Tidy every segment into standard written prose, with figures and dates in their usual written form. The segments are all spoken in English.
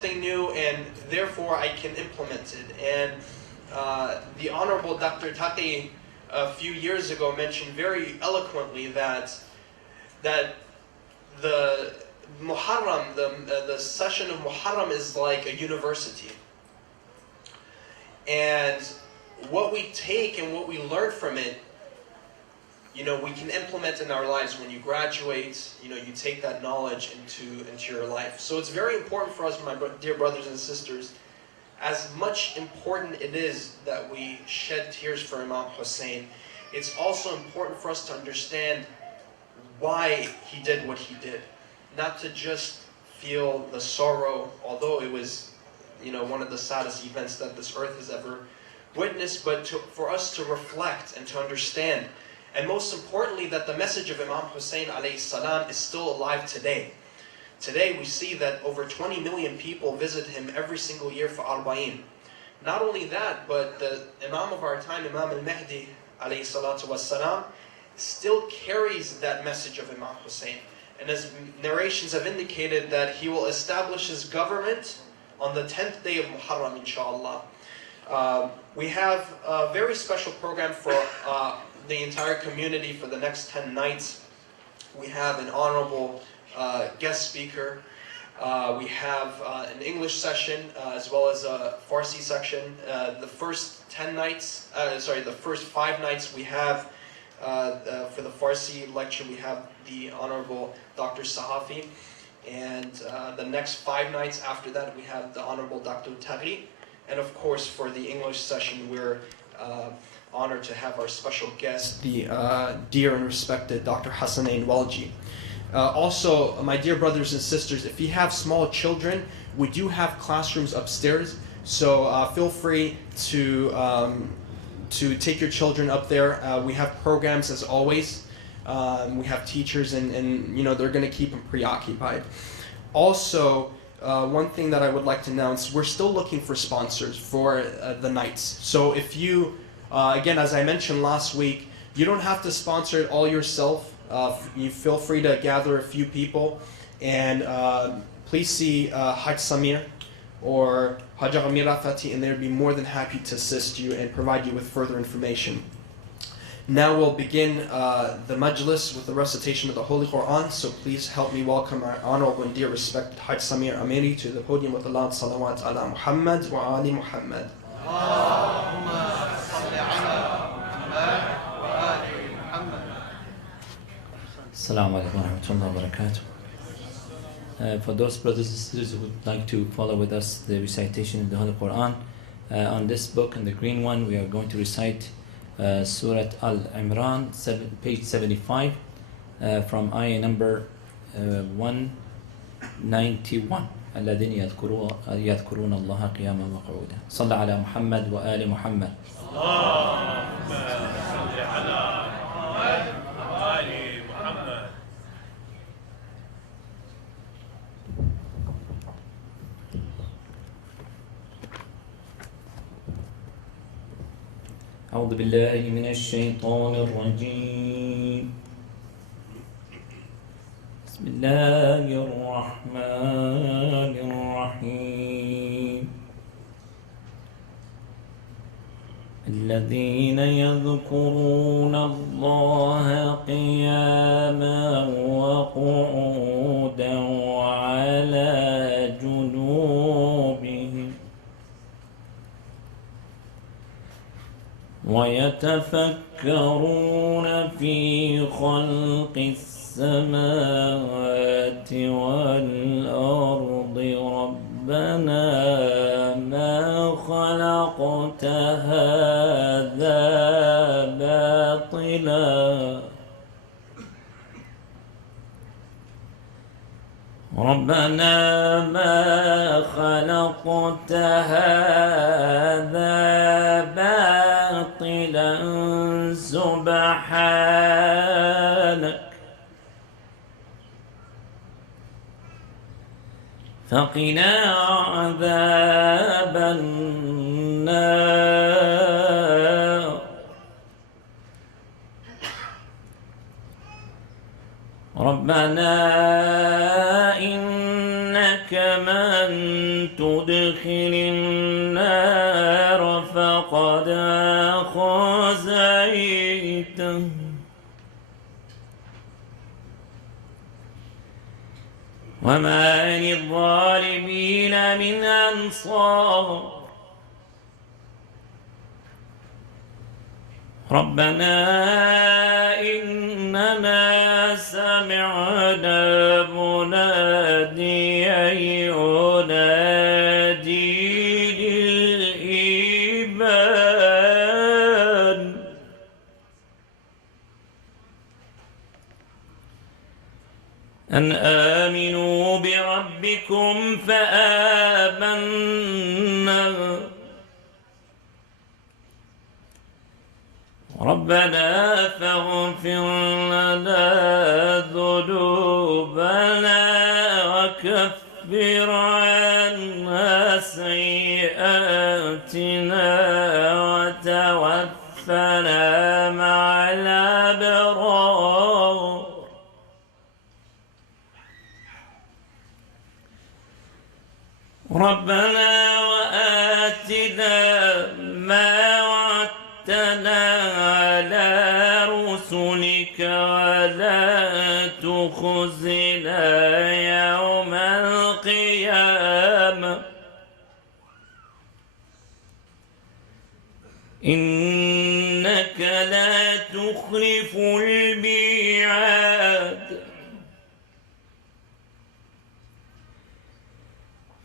something new, and therefore I can implement it. And the Honorable Dr. Taqi a few years ago mentioned very eloquently that the Muharram, the session of Muharram is like a university. And what we take and what we learn from it, we can implement in our lives. When you graduate, you take that knowledge into your life. So it's very important for us, my dear brothers and sisters, as much important it is that we shed tears for Imam Hussein, it's also important for us to understand why he did what he did. Not to just feel the sorrow, although it was one of the saddest events that this earth has ever witnessed, but for us to reflect and to understand. And most importantly, that the message of Imam Hussein alayhi salam is still alive today. Today we see that over 20 million people visit him every single year for Arba'in. Not only that, but the Imam of our time, Imam al-Mahdi alayhi salatu wassalam, still carries that message of Imam Hussein. And as narrations have indicated, that he will establish his government on the 10th day of Muharram, inshallah. We have a very special program for the entire community for the next 10 nights. We have an honorable guest speaker. We have an English session as well as a Farsi section. The first 10 nights, the first 5 nights we have for the Farsi lecture, we have the Honorable Dr. Sahafi. And the next 5 nights after that, we have the Honorable Dr. Taghi. And of course, for the English session, we're honored to have our special guest, the dear and respected Dr. Hassanain Walji. Also, my dear brothers and sisters, if you have small children, we do have classrooms upstairs. So feel free to take your children up there. We have programs as always. We have teachers, and they're going to keep them preoccupied. Also, one thing that I would like to announce, we're still looking for sponsors for the nights. So if you, again, as I mentioned last week, you don't have to sponsor it all yourself. You feel free to gather a few people, and please see Haj Samir or Haj Amira Fati, and they'll be more than happy to assist you and provide you with further information. Now we'll begin the majlis with the recitation of the Holy Quran. So please help me welcome our honorable and dear respected Haj Samir Amiri to the podium with a loud salawat ala Muhammad wa ali Muhammad. Assalamu alaikum wa rahmatullahi wa barakatuh. For those brothers and sisters who would like to follow with us the recitation of the Holy Quran, on this book, in the green one, we are going to recite Surah Al-Imran, page 75, from ayah number 191. الذين يذكرون الله قياما وقعودا. صلى على محمد وآل محمد. اللهم صل على محمد وآل محمد. أعوذ بالله من الشيطان الرجيم. بسم الله الرحمن الرحيم. الذين يذكرون الله قياما وقعودا وعلى جنوبهم ويتفكرون في خلق السماوات والأرض ربنا ما خلقت هذا باطلا ربنا ما خلقت هذا باطلا سبحانك فقنا عذاب النار ربنا إنك من تدخل النار فقد خزيته وما للظالمين من أنصار ربنا إننا سمعنا مناديا ينادي للإيمان أن آمنوا بربكم فآمنا ربنا فاغفر لنا ذنوبنا وكفر عنا سيئاتنا وتوفنا مع الأبرار ربنا وآتنا ما وعدتنا على رسلك ولا تخزنا يوم القيامة إنك لا تخلف الميعاد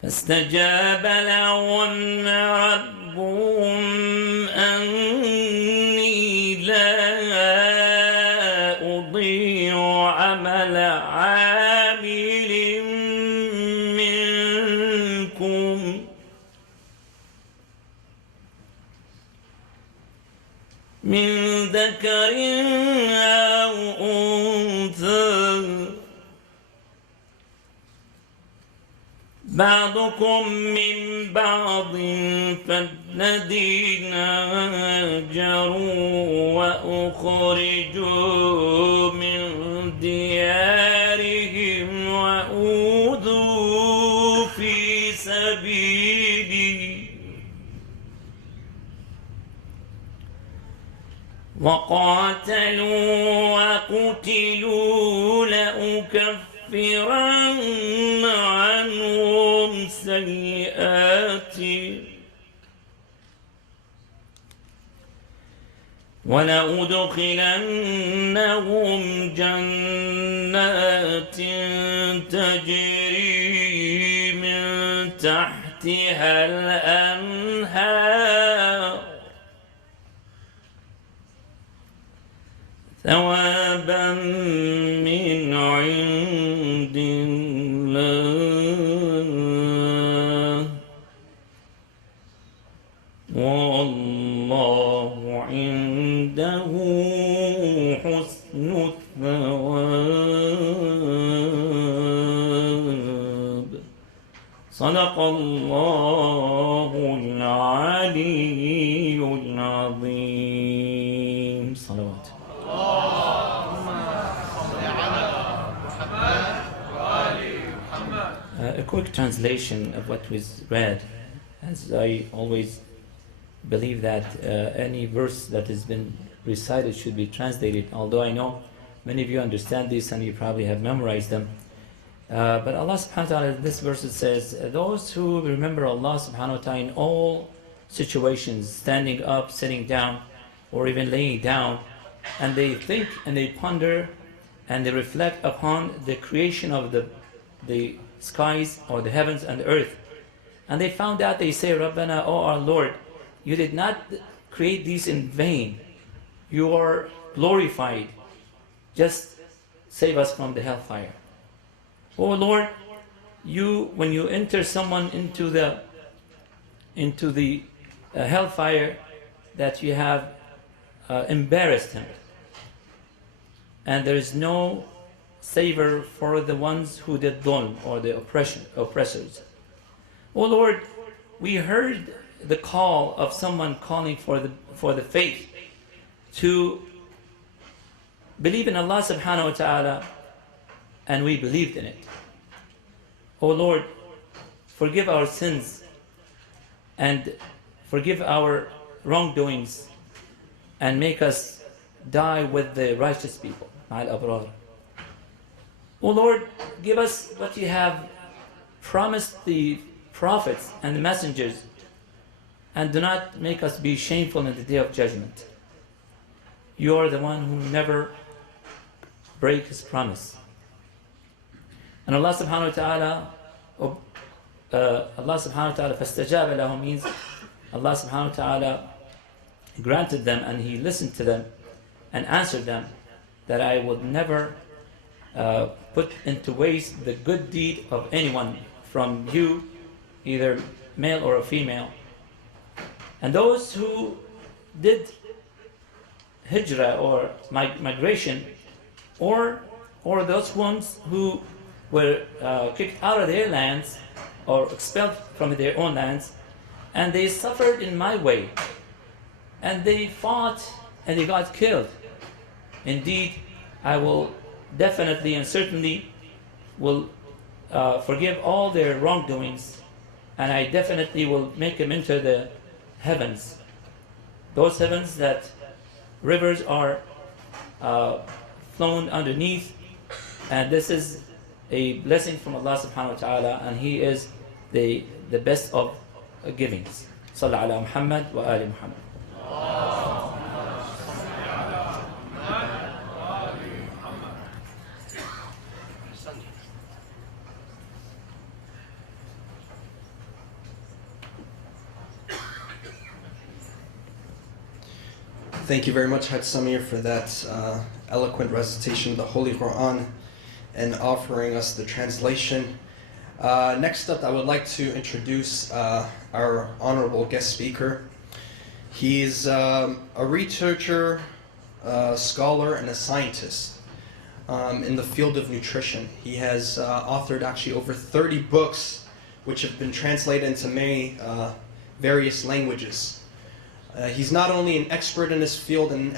فاستجاب لهم ربهم أني لا أضيع عمل عامل منكم من ذكر أو أنثى بعضكم من بعض فالذين هاجروا وأخرجوا من ديارهم وأوذوا في سبيلي وقاتلوا وقتلوا لأكفرن عنهم سيئاتهم ولأدخلنهم جنات تجري من تحتها الأنهار ثوابا من عند الله والله عنده حسن الثواب صدق الله العلي العظيم صلوات a quick translation of what was read, as I always believe that any verse that has been recited should be translated, although I know many of you understand this and you probably have memorized them. But Allah subhanahu wa ta'ala, this verse says, those who remember Allah subhanahu wa ta'ala in all situations, standing up, sitting down, or even laying down, and they think and they ponder and they reflect upon the creation of the skies or the heavens and the earth. And they found out, they say, Rabbana, oh our Lord, you did not create these in vain. You are glorified. Just save us from the hellfire. Oh Lord, when you enter someone into the hellfire, that you have embarrassed him. And there is no savior for the ones who did dhulm, or the oppressors. Oh Lord, we heard the call of someone calling for the faith, to believe in Allah subhanahu wa ta'ala, and we believed in it. Oh Lord, forgive our sins and forgive our wrongdoings and make us die with the righteous people. O Lord, give us what you have promised the prophets and the messengers, and do not make us be shameful in the day of judgment. You are the one who never breaks his promise. And Allah subhanahu wa ta'ala فَاسْتَجَابَ لَهُ means Allah subhanahu wa ta'ala granted them and He listened to them and answered them that I would never put into waste the good deed of anyone from you, either male or a female. And those who did hijrah or migration, or those ones who were kicked out of their lands or expelled from their own lands, and they suffered in my way, and they fought and they got killed. Indeed, I will definitely and certainly will forgive all their wrongdoings, and I definitely will make them into the heavens. Those heavens that rivers are flown underneath, and this is a blessing from Allah subhanahu wa ta'ala, and He is the best of givings. Sallallahu ala Muhammad wa ali Muhammad. Thank you very much, Haj Samir, for that eloquent recitation of the Holy Quran and offering us the translation. Next up, I would like to introduce our honorable guest speaker. He's a researcher, a scholar, and a scientist in the field of nutrition. He has authored actually over 30 books, which have been translated into many various languages. He's not only an expert in his field, and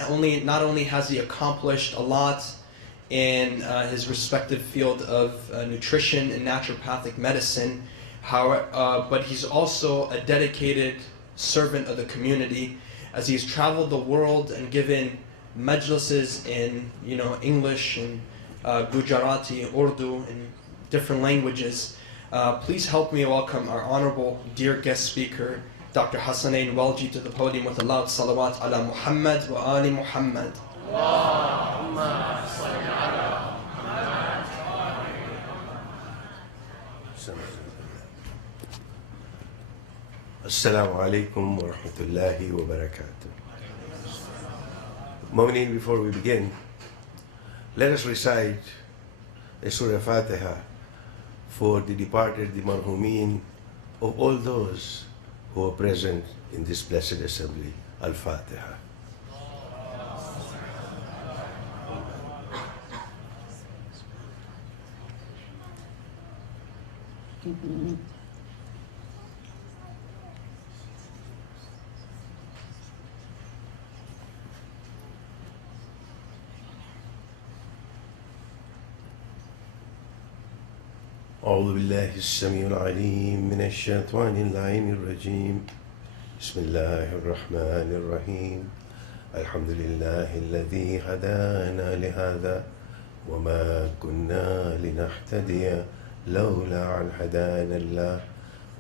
not only has he accomplished a lot in his respective field of nutrition and naturopathic medicine, but he's also a dedicated servant of the community, as he's traveled the world and given majlises in English and Gujarati, Urdu, and different languages. Please help me welcome our honorable dear guest speaker, Dr. Hassanain Walji, to the podium with a loud salawat ala Muhammad wa ali Muhammad. Assalamu alaikum wa rahmatullahi wa barakatuh. Mu'mineen, before we begin, let us recite a Surah Fatiha for the departed, the marhumeen of all those who are present in this blessed assembly. Al-Fatiha. أعوذ بالله السميع العليم من الشيطان اللعين الرجيم بسم الله الرحمن الرحيم الحمد لله الذي هدانا لهذا وما كنا لنهتدي لولا أن هدانا الله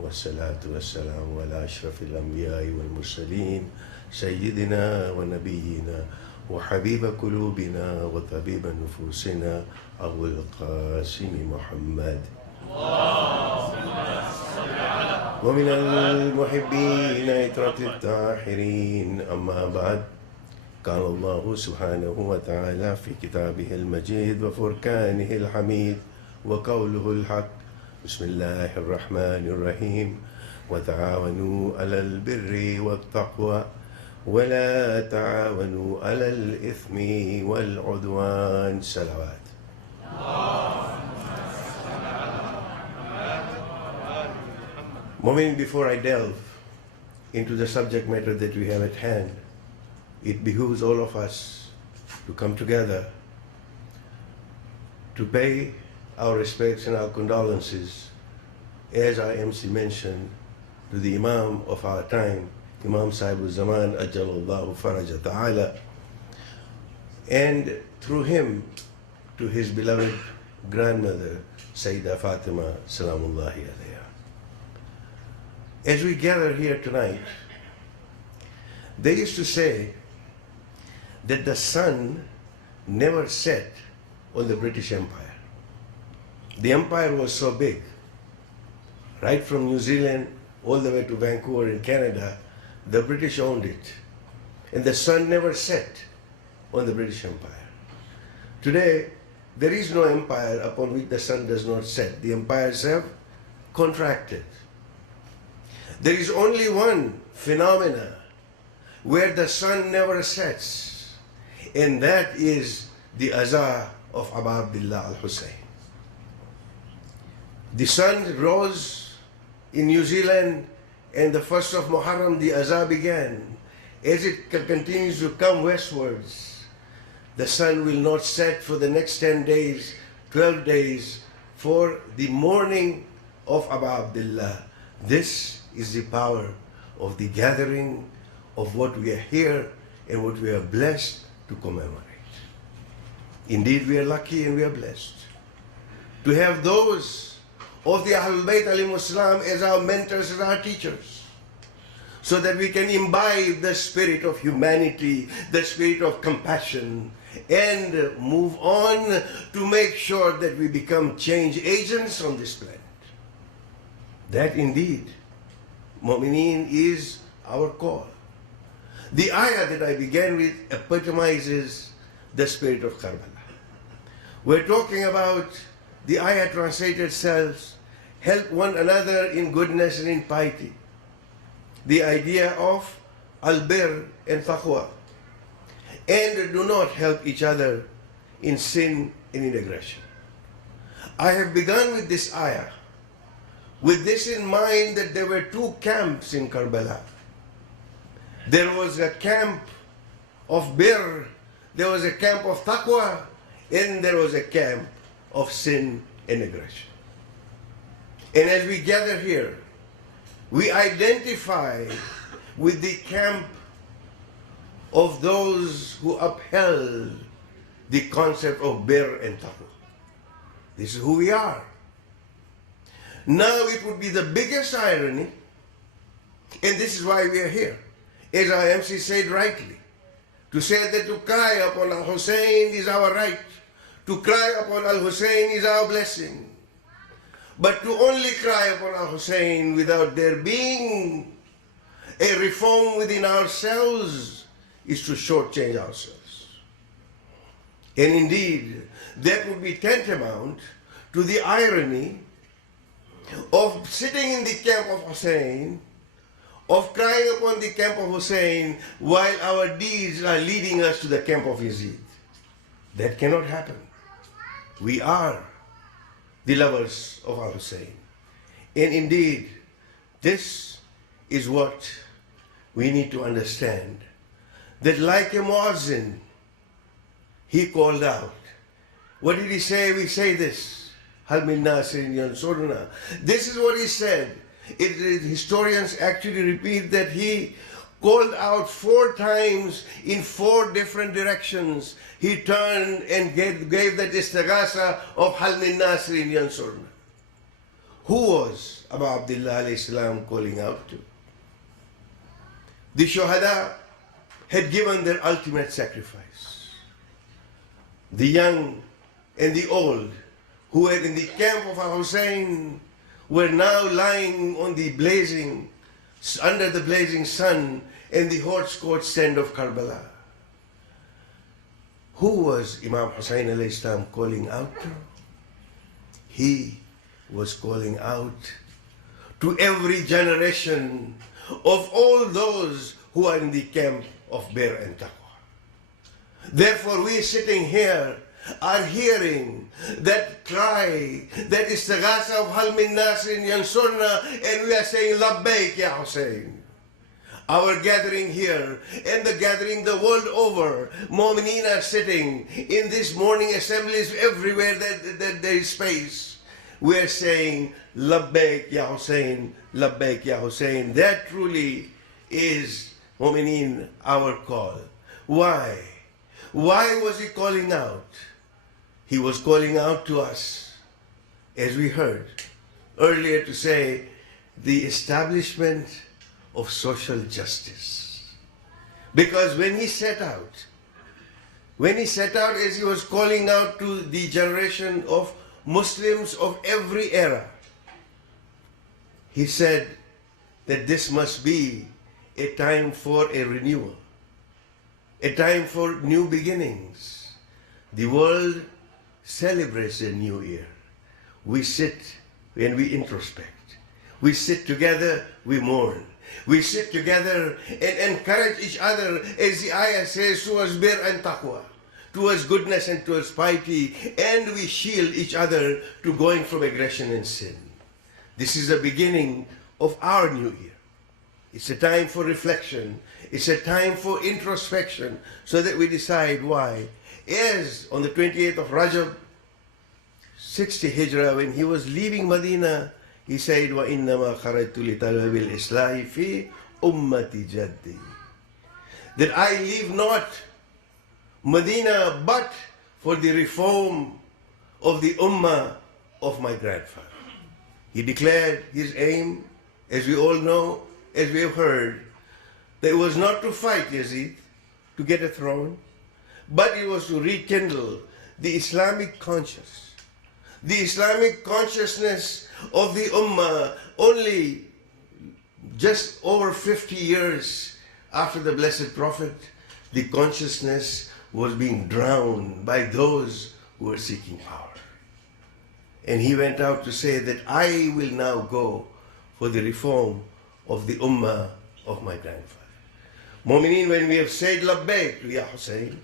والصلاة والسلام على أشرف الأنبياء والمرسلين سيدنا ونبينا وحبيب قلوبنا وطبيب نفوسنا أبو القاسم محمد ومن المحبين عترة الطاهرين. أما بعد، قال الله سبحانه وتعالى في كتابه المجيد وفرقانه الحميد وقوله الحق بسم الله الرحمن الرحيم وتعاونوا على البر والتقوى ولا تعاونوا على الإثم والعدوان. صلوات. Moment before I delve into the subject matter that we have at hand, it behooves all of us to come together to pay our respects and our condolences as IMC mentioned, to the Imam of our time, Imam Sahibul Zaman, Ajjalallahu Faraja Ta'ala, and through him to his beloved grandmother, Sayyidah Fatima Salamullahi alayha. As we gather here tonight, they used to say that the sun never set on the British Empire. The empire was so big, right from New Zealand all the way to Vancouver in Canada, the British owned it. And the sun never set on the British Empire. Today, there is no empire upon which the sun does not set. The empires have contracted. There is only one phenomena where the sun never sets, and that is the Azaa of Abu Abdullah al-Hussein. The sun rose in New Zealand, and the 1st of Muharram, the Azaa began. As it continues to come westwards, the sun will not set for the next 10 days, 12 days, for the morning of Abu Abdullah. This is the power of the gathering of what we are here and what we are blessed to commemorate. Indeed, we are lucky and we are blessed to have those of the Ahlul Bayt alayhimus salam as our mentors, as our teachers, so that we can imbibe the spirit of humanity, the spirit of compassion, and move on to make sure that we become change agents on this planet. That indeed, Mu'mineen, is our call. The ayah that I began with epitomizes the spirit of Karbala. We're talking about the ayah translated selves, help one another in goodness and in piety. The idea of al-bir and taqwa. And do not help each other in sin and in aggression. I have begun with this ayah with this in mind, that there were two camps in Karbala. There was a camp of bir, there was a camp of taqwa, and there was a camp of sin and aggression. And as we gather here, we identify with the camp of those who upheld the concept of bir and taqwa. This is who we are. Now it would be the biggest irony, and this is why we are here, as our MC said rightly, to say that to cry upon Al-Hussein is our right, to cry upon Al-Hussein is our blessing. But to only cry upon Al-Hussein without there being a reform within ourselves is to shortchange ourselves. And indeed, that would be tantamount to the irony of sitting in the camp of Hussein, of crying upon the camp of Hussein, while our deeds are leading us to the camp of Yazid. That cannot happen. We are the lovers of Al-Hussein. And indeed, this is what we need to understand. That like a muazzin, he called out. What did he say? We say this. Hal min nasirin yansurna. This is what he said. Historians actually repeat that he called out 4 times in 4 different directions. He turned and gave that istighasa of Hal min nasirin yansurna. Who was Abu Abdullah alayhi salam calling out to? The Shuhada had given their ultimate sacrifice. The young and the old who were in the camp of Al-Hussein were now lying on the under the blazing sun in the hot-scorched sand of Karbala. Who was Imam Hussein alayhi salam calling out to? He was calling out to every generation of all those who are in the camp of bir and taqwa. Therefore, we sitting here are hearing that cry, that istighasa of Hal min nasirin yansurna, and we are saying labbaik ya Hussein. Our gathering here and the gathering the world over, Mu'mineen are sitting in these morning assemblies everywhere that there is space. we're saying, Labbaik Ya Hussein, Labbaik Ya Hussein. That truly is, Mu'mineen, our call. Why? Why was he calling out? He was calling out to us, as we heard earlier, to say the establishment of social justice. Because when he set out as he was calling out to the generation of Muslims of every era, he said that this must be a time for a renewal, a time for new beginnings. The world celebrates a new year. We sit and we introspect. We sit together, we mourn. We sit together and encourage each other, as the ayah says, towards bir and taqwa, towards goodness and towards piety, and we shield each other to going from aggression and sin. This is the beginning of our new year. It's a time for reflection. It's a time for introspection, so that we decide why. As on the 28th of Rajab, 60 Hijrah, when he was leaving Medina, he said, وَإِنَّمَا خَرَجْتُ لِطَلَبِ الْإِصْلَاحِ فِي أُمَّةِ جَدِّي. That I leave not Medina but for the reform of the ummah of my grandfather. He declared his aim, as we all know, as we have heard, that it was not to fight Yazid to get a throne, but it was to rekindle the Islamic conscience, the Islamic consciousness of the Ummah. Only just over 50 years after the Blessed Prophet, the consciousness was being drowned by those who were seeking power. And he went out to say that I will now go for the reform of the Ummah of my grandfather. Mu'mineen, when we have said Labbaik to Ya Hussein,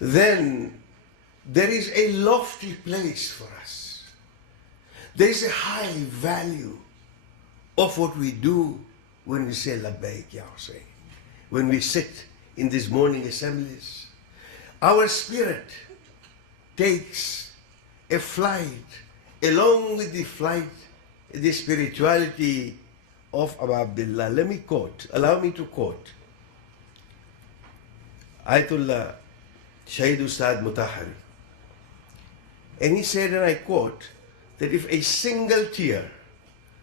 then there is a lofty place for us. There is a high value of what we do when we say Labbaik Ya Hussein. When we sit in these morning assemblies, our spirit takes a flight along with the flight, the spirituality of Abu Abdullah. Allow me to quote Ayatollah Shaheed Ustad Mutahari. And he said, and I quote, that if a single tear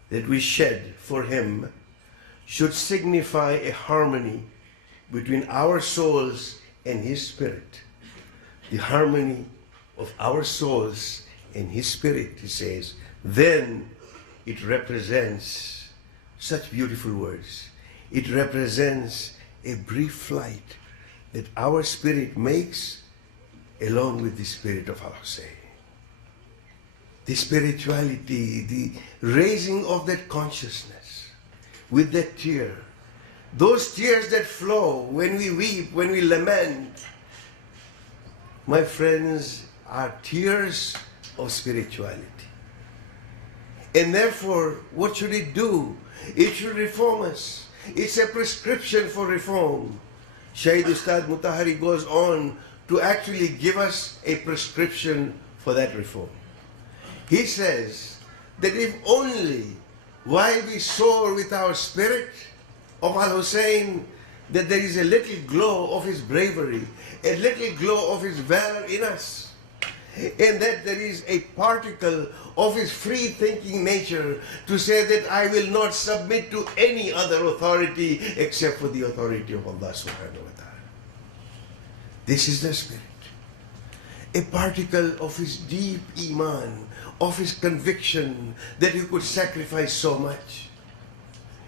that we shed for him should signify a harmony between our souls and his spirit, the harmony of our souls and his spirit, he says, then it represents such beautiful words. It represents a brief flight that our spirit makes along with the spirit of Al-Hussein. The spirituality, the raising of that consciousness with that tear, those tears that flow when we weep, when we lament, my friends, are tears of spirituality. And therefore, what should it do? It should reform us. It's a prescription for reform. Shaheed Ustad Mutahari goes on to actually give us a prescription for that reform. He says that if only while we soar with our spirit of Al-Hussein, that there is a little glow of his bravery, a little glow of his valor in us, and that there is a particle of his free-thinking nature to say that I will not submit to any other authority except for the authority of Allah subhanahu wa ta'ala. This is the spirit. A particle of his deep iman, of his conviction that he could sacrifice so much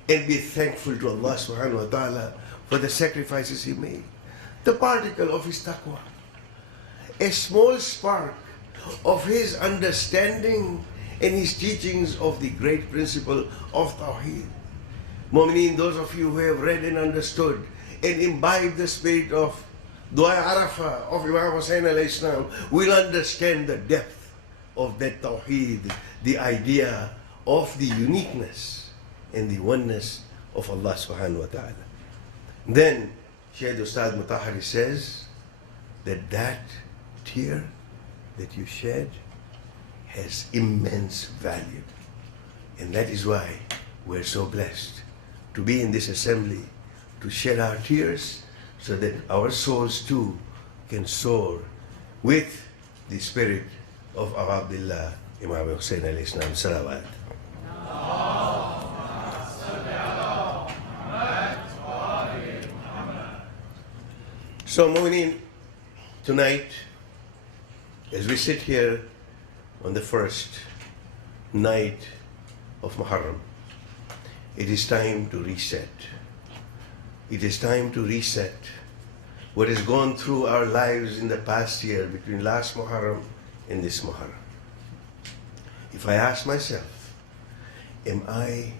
and be thankful to Allah subhanahu wa ta'ala for the sacrifices he made. The particle of his taqwa. A small spark of his understanding and his teachings of the great principle of Tawheed. Mu'mineen, those of you who have read and understood and imbibed the spirit of Dua Arafah of Imam Hussein alayhi salam will understand the depth of that Tawheed, the idea of the uniqueness and the oneness of Allah subhanahu wa ta'ala. Then Shaheed Ustad Mutahari says that tear that you shed has immense value. And that is why we're so blessed to be in this assembly, to shed our tears so that our souls too can soar with the spirit of Abdullah Imam Hussein alayhi salam. Salawat. So, Mu'mineen, tonight, as we sit here on the first night of Muharram, it is time to reset. It is time to reset what has gone through our lives in the past year between last Muharram and this Muharram. If I ask myself, am I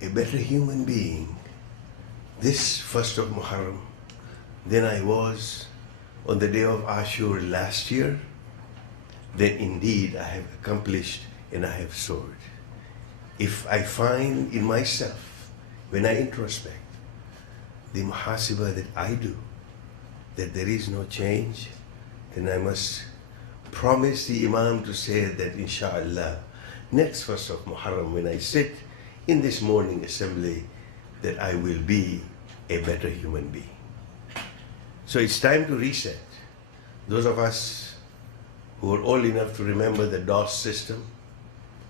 a better human being this first of Muharram than I was on the day of Ashur last year, then indeed I have accomplished and I have soared. If I find in myself, when I introspect, the muhasibah that I do, that there is no change, then I must promise the Imam to say that inshallah, next first of Muharram, when I sit in this morning assembly, that I will be a better human being. So it's time to reset. Those of us who are old enough to remember the DOS system,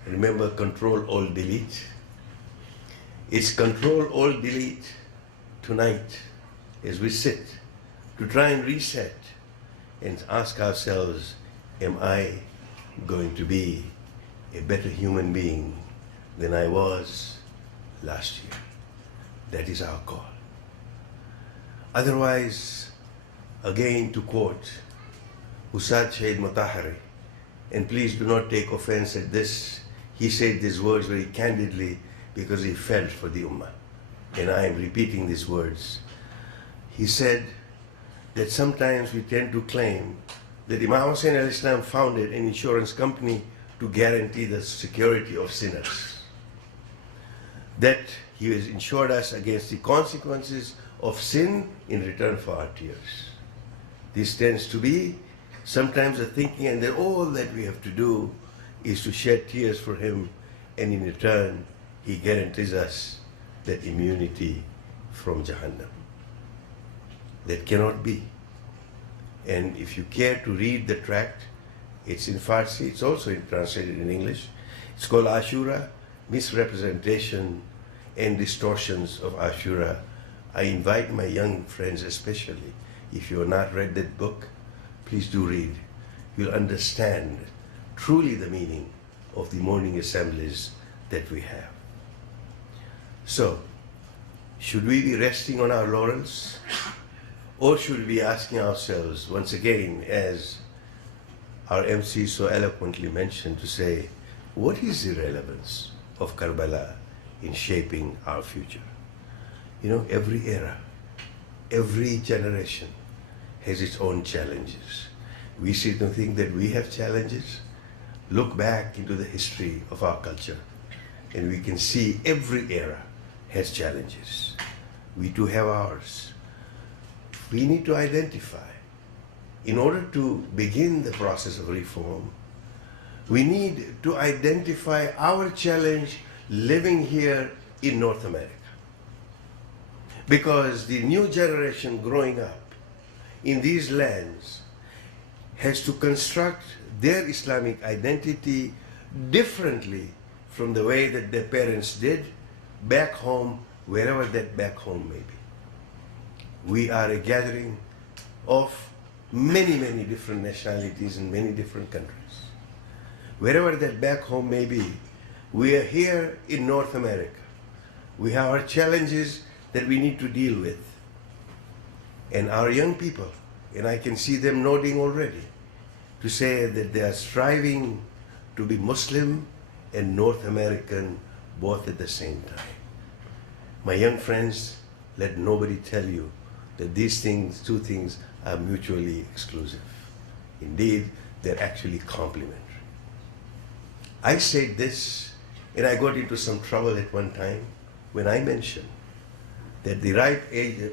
remember Control-Alt-Delete. It's Control-Alt-Delete tonight as we sit to try and reset and ask ourselves, am I going to be a better human being than I was last year? That is our call. Otherwise, again to quote Ustad Shahid Mutahari, and please do not take offense at this, he said these words very candidly because he felt for the Ummah. And I am repeating these words. He said that sometimes we tend to claim that Imam Hussein al-Islam founded an insurance company to guarantee the security of sinners. That he has insured us against the consequences of sin in return for our tears. This tends to be sometimes the thinking, and that all that we have to do is to shed tears for him, and in return he guarantees us that immunity from Jahannam. That cannot be. And if you care to read the tract, it's in Farsi, it's also translated in English. It's called Ashura, Misrepresentation and Distortions of Ashura. I invite my young friends especially, if you have not read that book, please do read. You'll understand truly the meaning of the morning assemblies that we have. So, should we be resting on our laurels? Or should we be asking ourselves, once again, as our MC so eloquently mentioned, to say, what is the relevance of Karbala in shaping our future? You know, every era, every generation has its own challenges. We seem to think that we have challenges. Look back into the history of our culture, and we can see every era has challenges. We too have ours. We need to identify. In order to begin the process of reform, we need to identify our challenge living here in North America. Because the new generation growing up in these lands has to construct their Islamic identity differently from the way that their parents did back home, wherever that back home may be. We are a gathering of many, many different nationalities in many different countries. Wherever that back home may be, we are here in North America. We have our challenges that we need to deal with. And our young people, and I can see them nodding already, to say that they are striving to be Muslim and North American both at the same time. My young friends, let nobody tell you that these things, two things, are mutually exclusive. Indeed, they're actually complementary. I said this, and I got into some trouble at one time when I mentioned that the ripe age,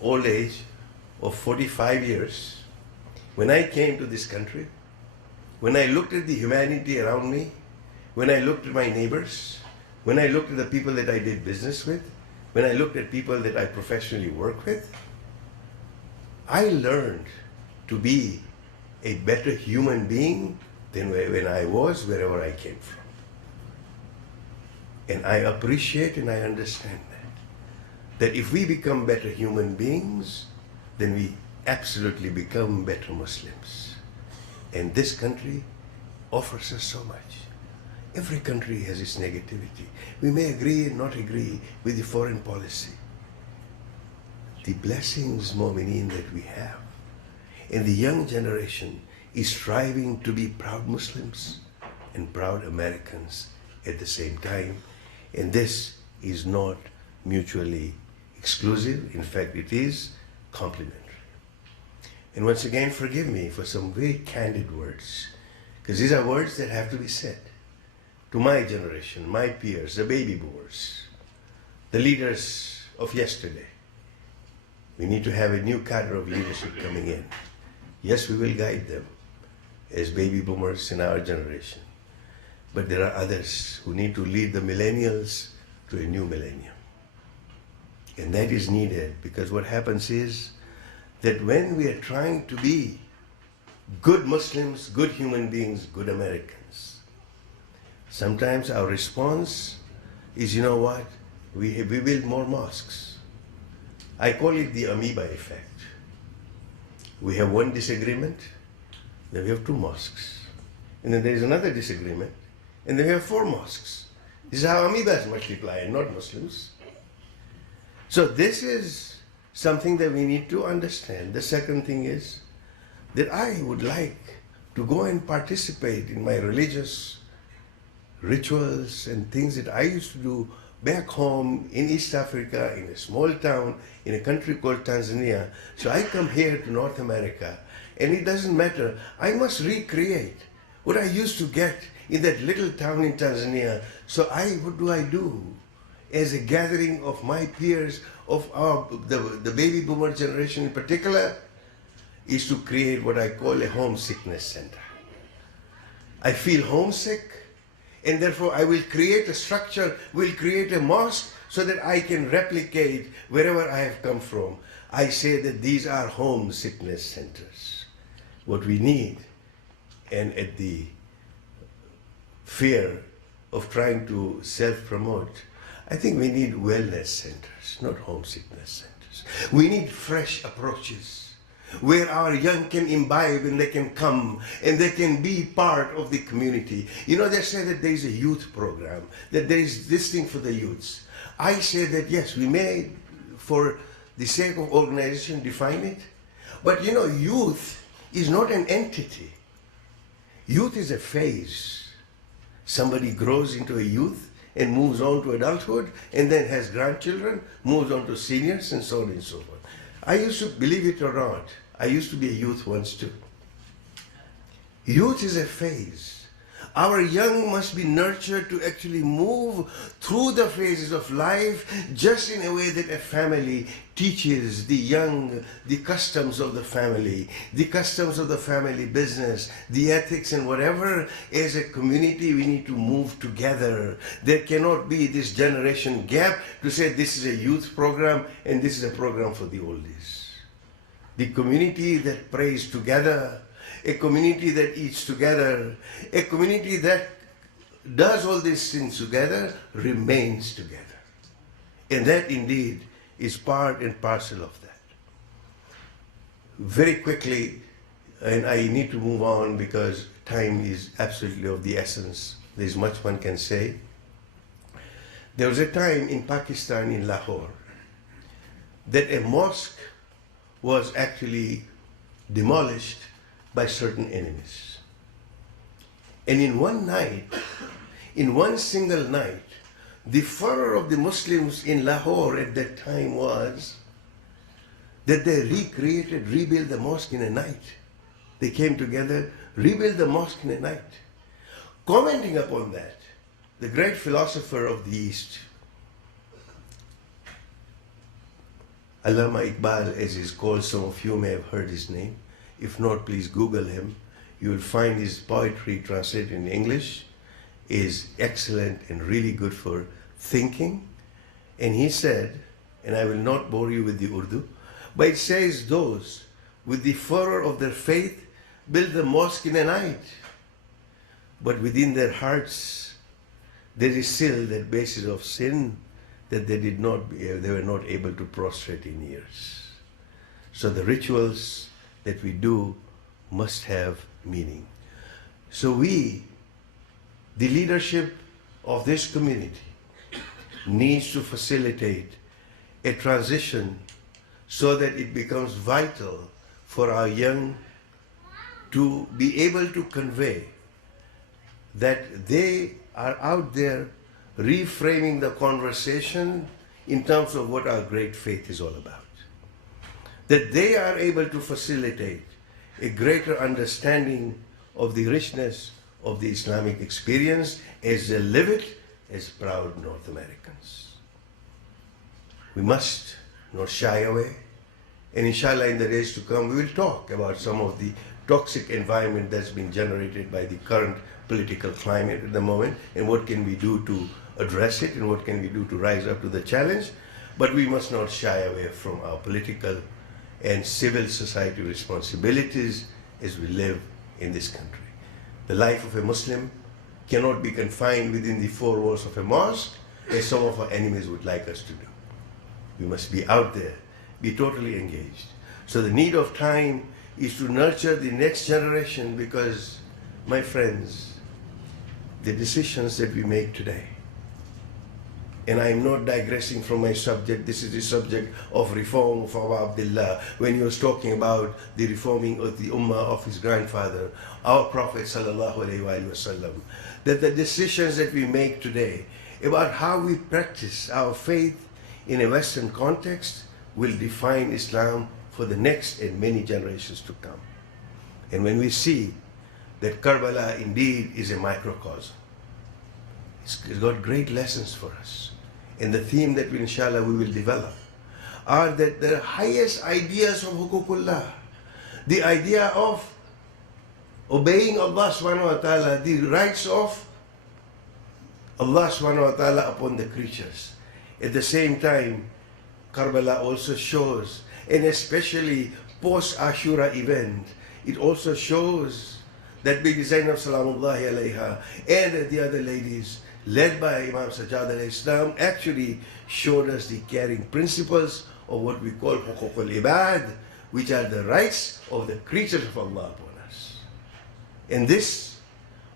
old age of 45 years, when I came to this country, when I looked at the humanity around me, when I looked at my neighbors, when I looked at the people that I did business with, when I looked at people that I professionally work with, I learned to be a better human being than when I was wherever I came from. And I appreciate and I understand that if we become better human beings, then we absolutely become better Muslims. And this country offers us so much. Every country has its negativity. We may agree and not agree with the foreign policy. The blessings, Mu'mineen, that we have, and the young generation is striving to be proud Muslims and proud Americans at the same time. And this is not mutually exclusive. In fact, it is complementary. And once again, forgive me for some very candid words, because these are words that have to be said to my generation, my peers, the baby boomers, the leaders of yesterday. We need to have a new cadre of leadership coming in. Yes, we will guide them as baby boomers in our generation. But there are others who need to lead the millennials to a new millennium. And that is needed, because what happens is that when we are trying to be good Muslims, good human beings, good Americans, sometimes our response is, you know what, we build more mosques. I call it the amoeba effect. We have one disagreement, then we have 2 mosques. And then there is another disagreement, and then we have 4 mosques. This is how amoebas multiply, and not Muslims. So this is something that we need to understand. The second thing is that I would like to go and participate in my religious rituals and things that I used to do back home in East Africa, in a small town, in a country called Tanzania. So I come here to North America, and it doesn't matter. I must recreate what I used to get in that little town in Tanzania. So what do I do? As a gathering of my peers, of the baby boomer generation in particular, is to create what I call a homesickness center. I feel homesick, and therefore I will create a structure, will create a mosque so that I can replicate wherever I have come from. I say that these are homesickness centers. What we need, and at the fear of trying to self-promote, I think we need wellness centers, not homesickness centers. We need fresh approaches where our young can imbibe and they can come and they can be part of the community. You know, they say that there is a youth program, that there is this thing for the youths. I say that yes, we may, for the sake of organization, define it, but you know, youth is not an entity. Youth is a phase. Somebody grows into a youth and moves on to adulthood and then has grandchildren, moves on to seniors, and so on and so forth. I used to, believe it or not, I used to be a youth once too. Youth is a phase. Our young must be nurtured to actually move through the phases of life just in a way that a family teaches the young the customs of the family business, the ethics and whatever. As a community, we need to move together. There cannot be this generation gap to say this is a youth program and this is a program for the oldies. The community that prays together, a community that eats together, a community that does all these things together remains together. And that indeed is part and parcel of that. Very quickly, and I need to move on because time is absolutely of the essence. There's much one can say. There was a time in Pakistan, in Lahore, that a mosque was actually demolished by certain enemies. And in one night, in one single night, the furor of the Muslims in Lahore at that time was that they rebuilt the mosque in a night. They came together, rebuilt the mosque in a night. Commenting upon that, the great philosopher of the East, Allama Iqbal, as he's called, some of you may have heard his name. If not, please Google him. You will find his poetry translated in English is excellent and really good for thinking. And he said, and I will not bore you with the Urdu, but it says those with the fervor of their faith build the mosque in a night, but within their hearts there is still that basis of sin that they were not able to prostrate in years. So the rituals that we do must have meaning. So we, the leadership of this community, needs to facilitate a transition so that it becomes vital for our young to be able to convey that they are out there reframing the conversation in terms of what our great faith is all about. That they are able to facilitate a greater understanding of the richness of the Islamic experience as they live it as proud North Americans. We must not shy away, and inshallah in the days to come we will talk about some of the toxic environment that's been generated by the current political climate at the moment, and what can we do to address it, and what can we do to rise up to the challenge. But we must not shy away from our political and civil society responsibilities as we live in this country. The life of a Muslim cannot be confined within the four walls of a mosque, as some of our enemies would like us to do. We must be out there, be totally engaged. So the need of time is to nurture the next generation, because, my friends, the decisions that we make today, and I'm not digressing from my subject, this is the subject of reform of Abu Abdullah, when he was talking about the reforming of the ummah of his grandfather, our Prophet sallallahu alaihi wasallam, that the decisions that we make today about how we practice our faith in a Western context will define Islam for the next and many generations to come. And when we see that Karbala indeed is a microcosm, it's got great lessons for us. And the theme that inshallah we will develop are that the highest ideas of hukukullah, the idea of obeying Allah subhanahu wa ta'ala, the rights of Allah subhanahu wa ta'ala upon the creatures. At the same time, Karbala also shows, and especially post-Ashura event, it also shows that Bibi Zainab salamullahi alayha and the other ladies led by Imam Sajjad al-Islam actually showed us the caring principles of what we call huquq al-ibad, which are the rights of the creatures of Allah upon us. And this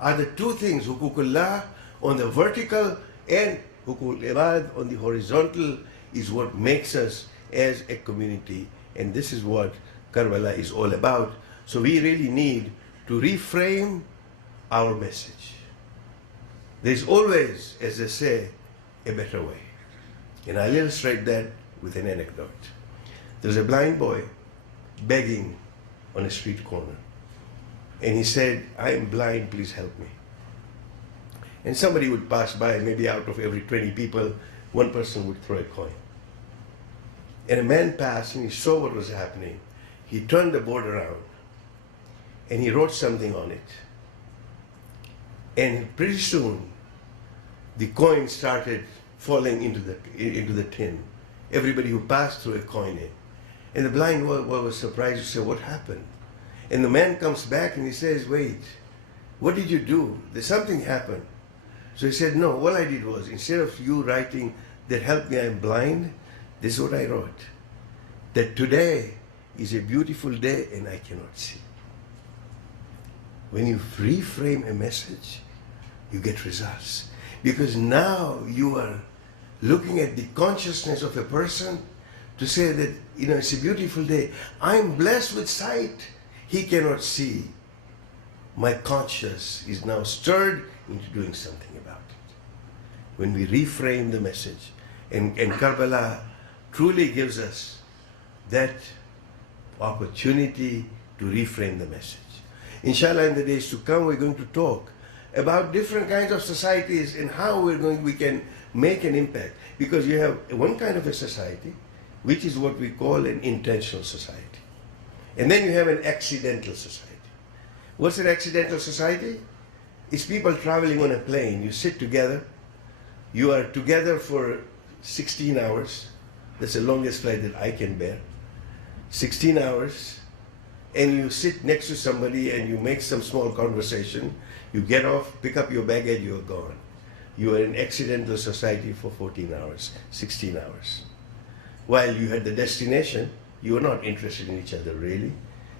are the two things, huququllah on the vertical and huquq al-ibad on the horizontal, is what makes us as a community. And this is what Karbala is all about. So we really need to reframe our message. There's always, as they say, a better way. And I'll illustrate that with an anecdote. There's a blind boy begging on a street corner. And he said, "I am blind, please help me." And somebody would pass by, maybe out of every 20 people, one person would throw a coin. And a man passed and he saw what was happening. He turned the board around and he wrote something on it. And pretty soon, the coin started falling into the tin. Everybody who passed threw a coin in. And the blind boy was surprised to say, "What happened?" And the man comes back and he says, "Wait, what did you do? There's something happened." So he said, "No, all I did was, instead of you writing that help me, I'm blind, this is what I wrote. That today is a beautiful day and I cannot see." When you reframe a message, you get results. Because now you are looking at the consciousness of a person to say that, it's a beautiful day. I'm blessed with sight. He cannot see. My conscience is now stirred into doing something about it. When we reframe the message, and Karbala truly gives us that opportunity to reframe the message. Inshallah, in the days to come, we're going to talk about different kinds of societies and how we can make an impact. Because you have one kind of a society, which is what we call an intentional society. And then you have an accidental society. What's an accidental society? It's people traveling on a plane. You sit together. You are together for 16 hours. That's the longest flight that I can bear. 16 hours. And you sit next to somebody and you make some small conversation. You get off, pick up your baggage, you're gone. You are in accidental society for 14 hours, 16 hours. While you had the destination, you were not interested in each other really.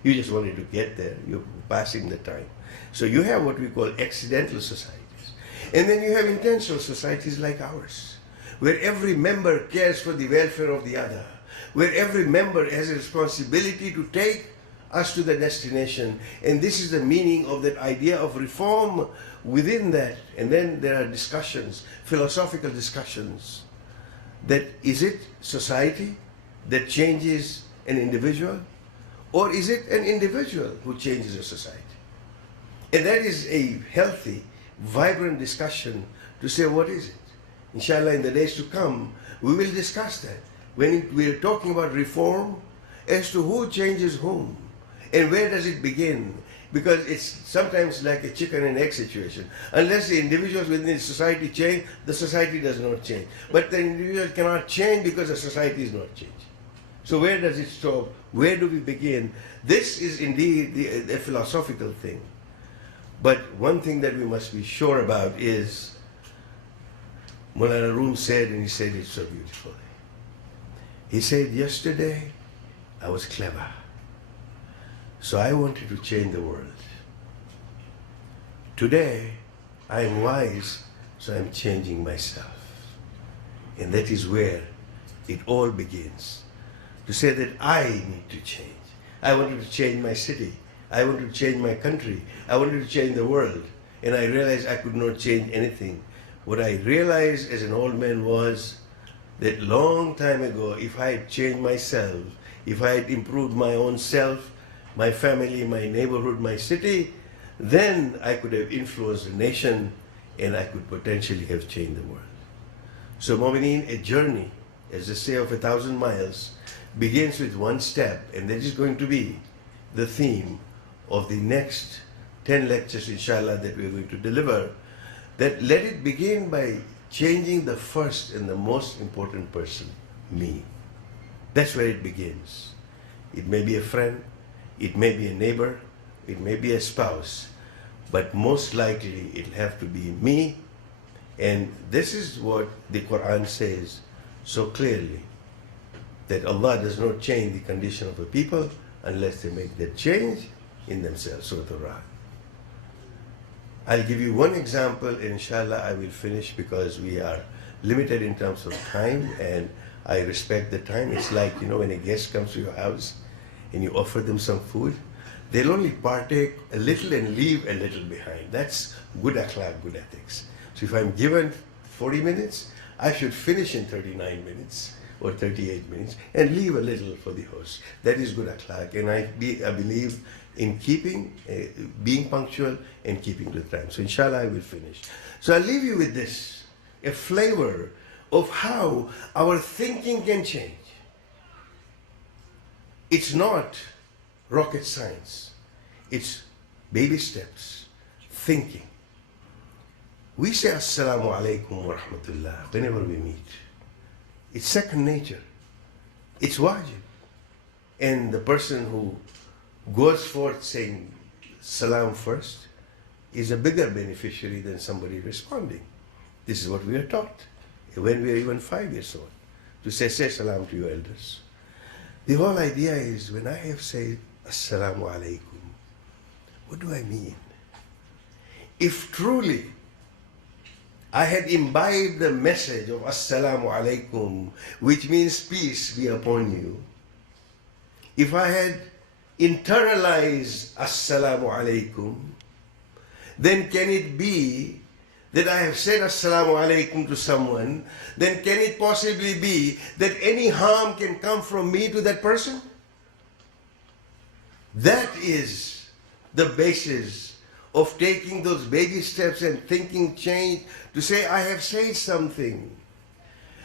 You just wanted to get there. You're passing the time. So you have what we call accidental societies. And then you have intentional societies like ours, where every member cares for the welfare of the other, where every member has a responsibility to take us to the destination. And this is the meaning of that idea of reform within that. And then there are discussions, philosophical discussions, that is it society that changes an individual, or is it an individual who changes a society? And that is a healthy, vibrant discussion to say, what is it? Inshallah, in the days to come, we will discuss that. When we are talking about reform, as to who changes whom, and where does it begin? Because it's sometimes like a chicken and egg situation. Unless the individuals within the society change, the society does not change. But the individual cannot change because the society is not changing. So where does it stop? Where do we begin? This is indeed a philosophical thing. But one thing that we must be sure about is, Mulana Room said, and he said it so beautifully. He said, yesterday I was clever, so I wanted to change the world. Today I am wise, so I'm changing myself. And that is where it all begins. To say that I need to change. I wanted to change my city. I wanted to change my country. I wanted to change the world. And I realized I could not change anything. What I realized as an old man was that long time ago, if I had changed myself, if I had improved my own self, my family, my neighborhood, my city, then I could have influenced the nation and I could potentially have changed the world. So Mu'mineen, a journey, as they say, of 1,000 miles, begins with one step, and that is going to be the theme of the next 10 lectures, inshallah, that we're going to deliver. That let it begin by changing the first and the most important person, me. That's where it begins. It may be a friend, it may be a neighbor, it may be a spouse, but most likely it'll have to be me. And this is what the Quran says so clearly, that Allah does not change the condition of a people unless they make that change in themselves. Surah Al-Ra'd. I'll give you one example, and inshallah I will finish because we are limited in terms of time, and I respect the time. It's like, you know, when a guest comes to your house and you offer them some food, they'll only partake a little and leave a little behind. That's good akhlaq, good ethics. So if I'm given 40 minutes, I should finish in 39 minutes or 38 minutes and leave a little for the host. That is good akhlaq, and I believe in keeping, being punctual and keeping to the time. So inshallah I will finish. So I'll leave you with this, a flavor of how our thinking can change. It's not rocket science. It's baby steps, thinking. We say Assalamu alaikum wa rahmatullah whenever we meet. It's second nature. It's wajib. And the person who goes forth saying salam first is a bigger beneficiary than somebody responding. This is what we are taught when we are even 5 years old, to say salam to your elders. The whole idea is, when I have said Assalamu alaikum, what do I mean? If truly I had imbibed the message of Assalamu alaikum, which means peace be upon you, if I had internalized Assalamu alaikum, then can it be that I have said Assalamu alaikum to someone, then can it possibly be that any harm can come from me to that person? That is the basis of taking those baby steps and thinking change, to say, I have said something.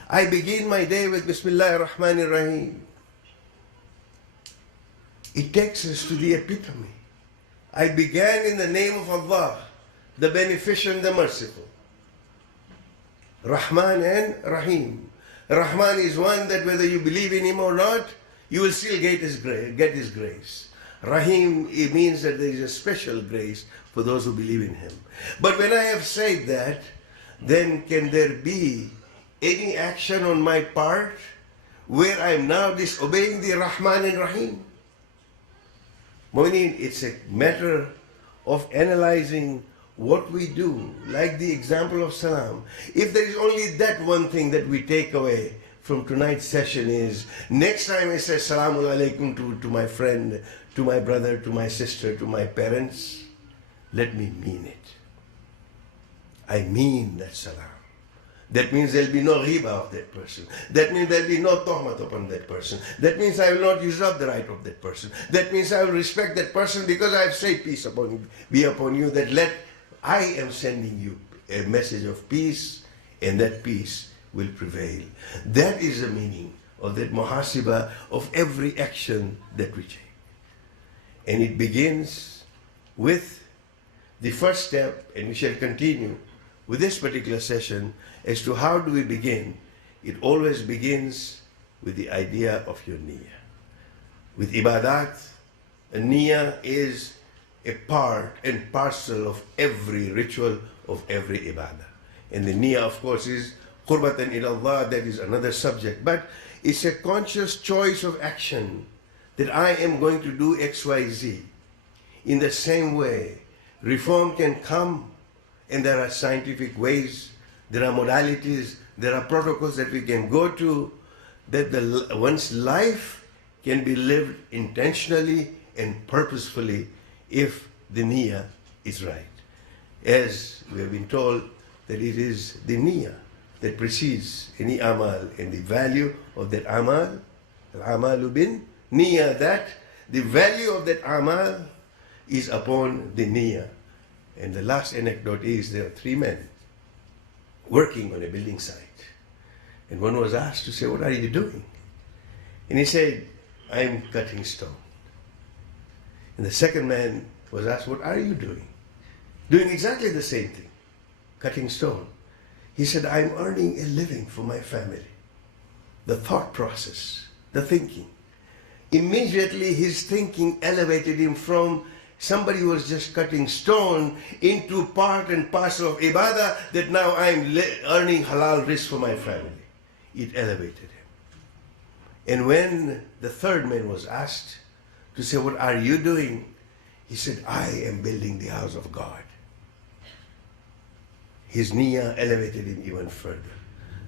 I begin my day with Bismillah ar-Rahman ar-Rahim. It takes us to the epitome. I began in the name of Allah, the Beneficent, the Merciful. Rahman and Rahim. Rahman is one that whether you believe in him or not, you will still get his grace. Rahim, it means that there is a special grace for those who believe in him. But when I have said that, then can there be any action on my part where I am now disobeying the Rahman and Rahim? Mu'mineen, it's a matter of analyzing what we do, like the example of salam. If there is only that one thing that we take away from tonight's session is, next time I say Assalamu alaikum to my friend, to my brother, to my sister, to my parents, let me mean it. I mean that salam. That means there will be no riba of that person. That means there will be no tuhmat upon that person. That means I will not usurp the right of that person. That means I will respect that person because I have said peace be upon you, that I am sending you a message of peace, and that peace will prevail. That is the meaning of that muhasiba of every action that we take. And it begins with the first step, and we shall continue with this particular session as to how do we begin. It always begins with the idea of your niyyah. With ibadat, a niyyah is a part and parcel of every ritual, of every ibadah. And the niyyah, of course, is qurbatan ila Allah, that is another subject. But it's a conscious choice of action that I am going to do X, Y, Z. In the same way, reform can come, and there are scientific ways, there are modalities, there are protocols that we can go to, that one's life can be lived intentionally and purposefully if the niyyah is right. As we have been told that it is the niyyah that precedes any amal, and the value of that amal, al-amalu bin niyyah, that the value of that amal is upon the niyyah. And the last anecdote is there are three men working on a building site. And one was asked to say, what are you doing? And he said, I'm cutting stone. And the second man was asked, what are you doing? Doing exactly the same thing, cutting stone. He said, I'm earning a living for my family. The thought process, the thinking. Immediately his thinking elevated him from somebody who was just cutting stone into part and parcel of ibadah, that now I'm earning halal rizq for my family. It elevated him. And when the third man was asked to say, what are you doing? He said, I am building the house of God. His niyyah elevated him even further.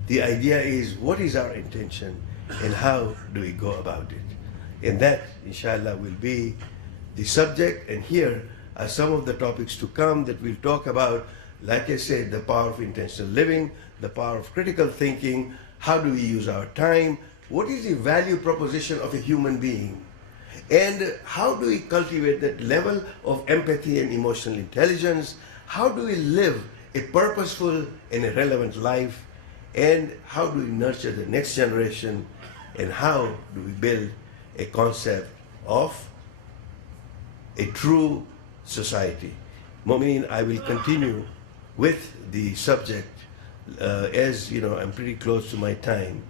The idea is, what is our intention and how do we go about it? And that, inshallah, will be the subject. And here are some of the topics to come that we'll talk about. Like I said, the power of intentional living, the power of critical thinking, how do we use our time, what is the value proposition of a human being, and how do we cultivate that level of empathy and emotional intelligence, how do we live a purposeful and a relevant life, and how do we nurture the next generation, and how do we build a concept of a true society. Mu'mineen, I will continue with the subject as you know, I'm pretty close to my time.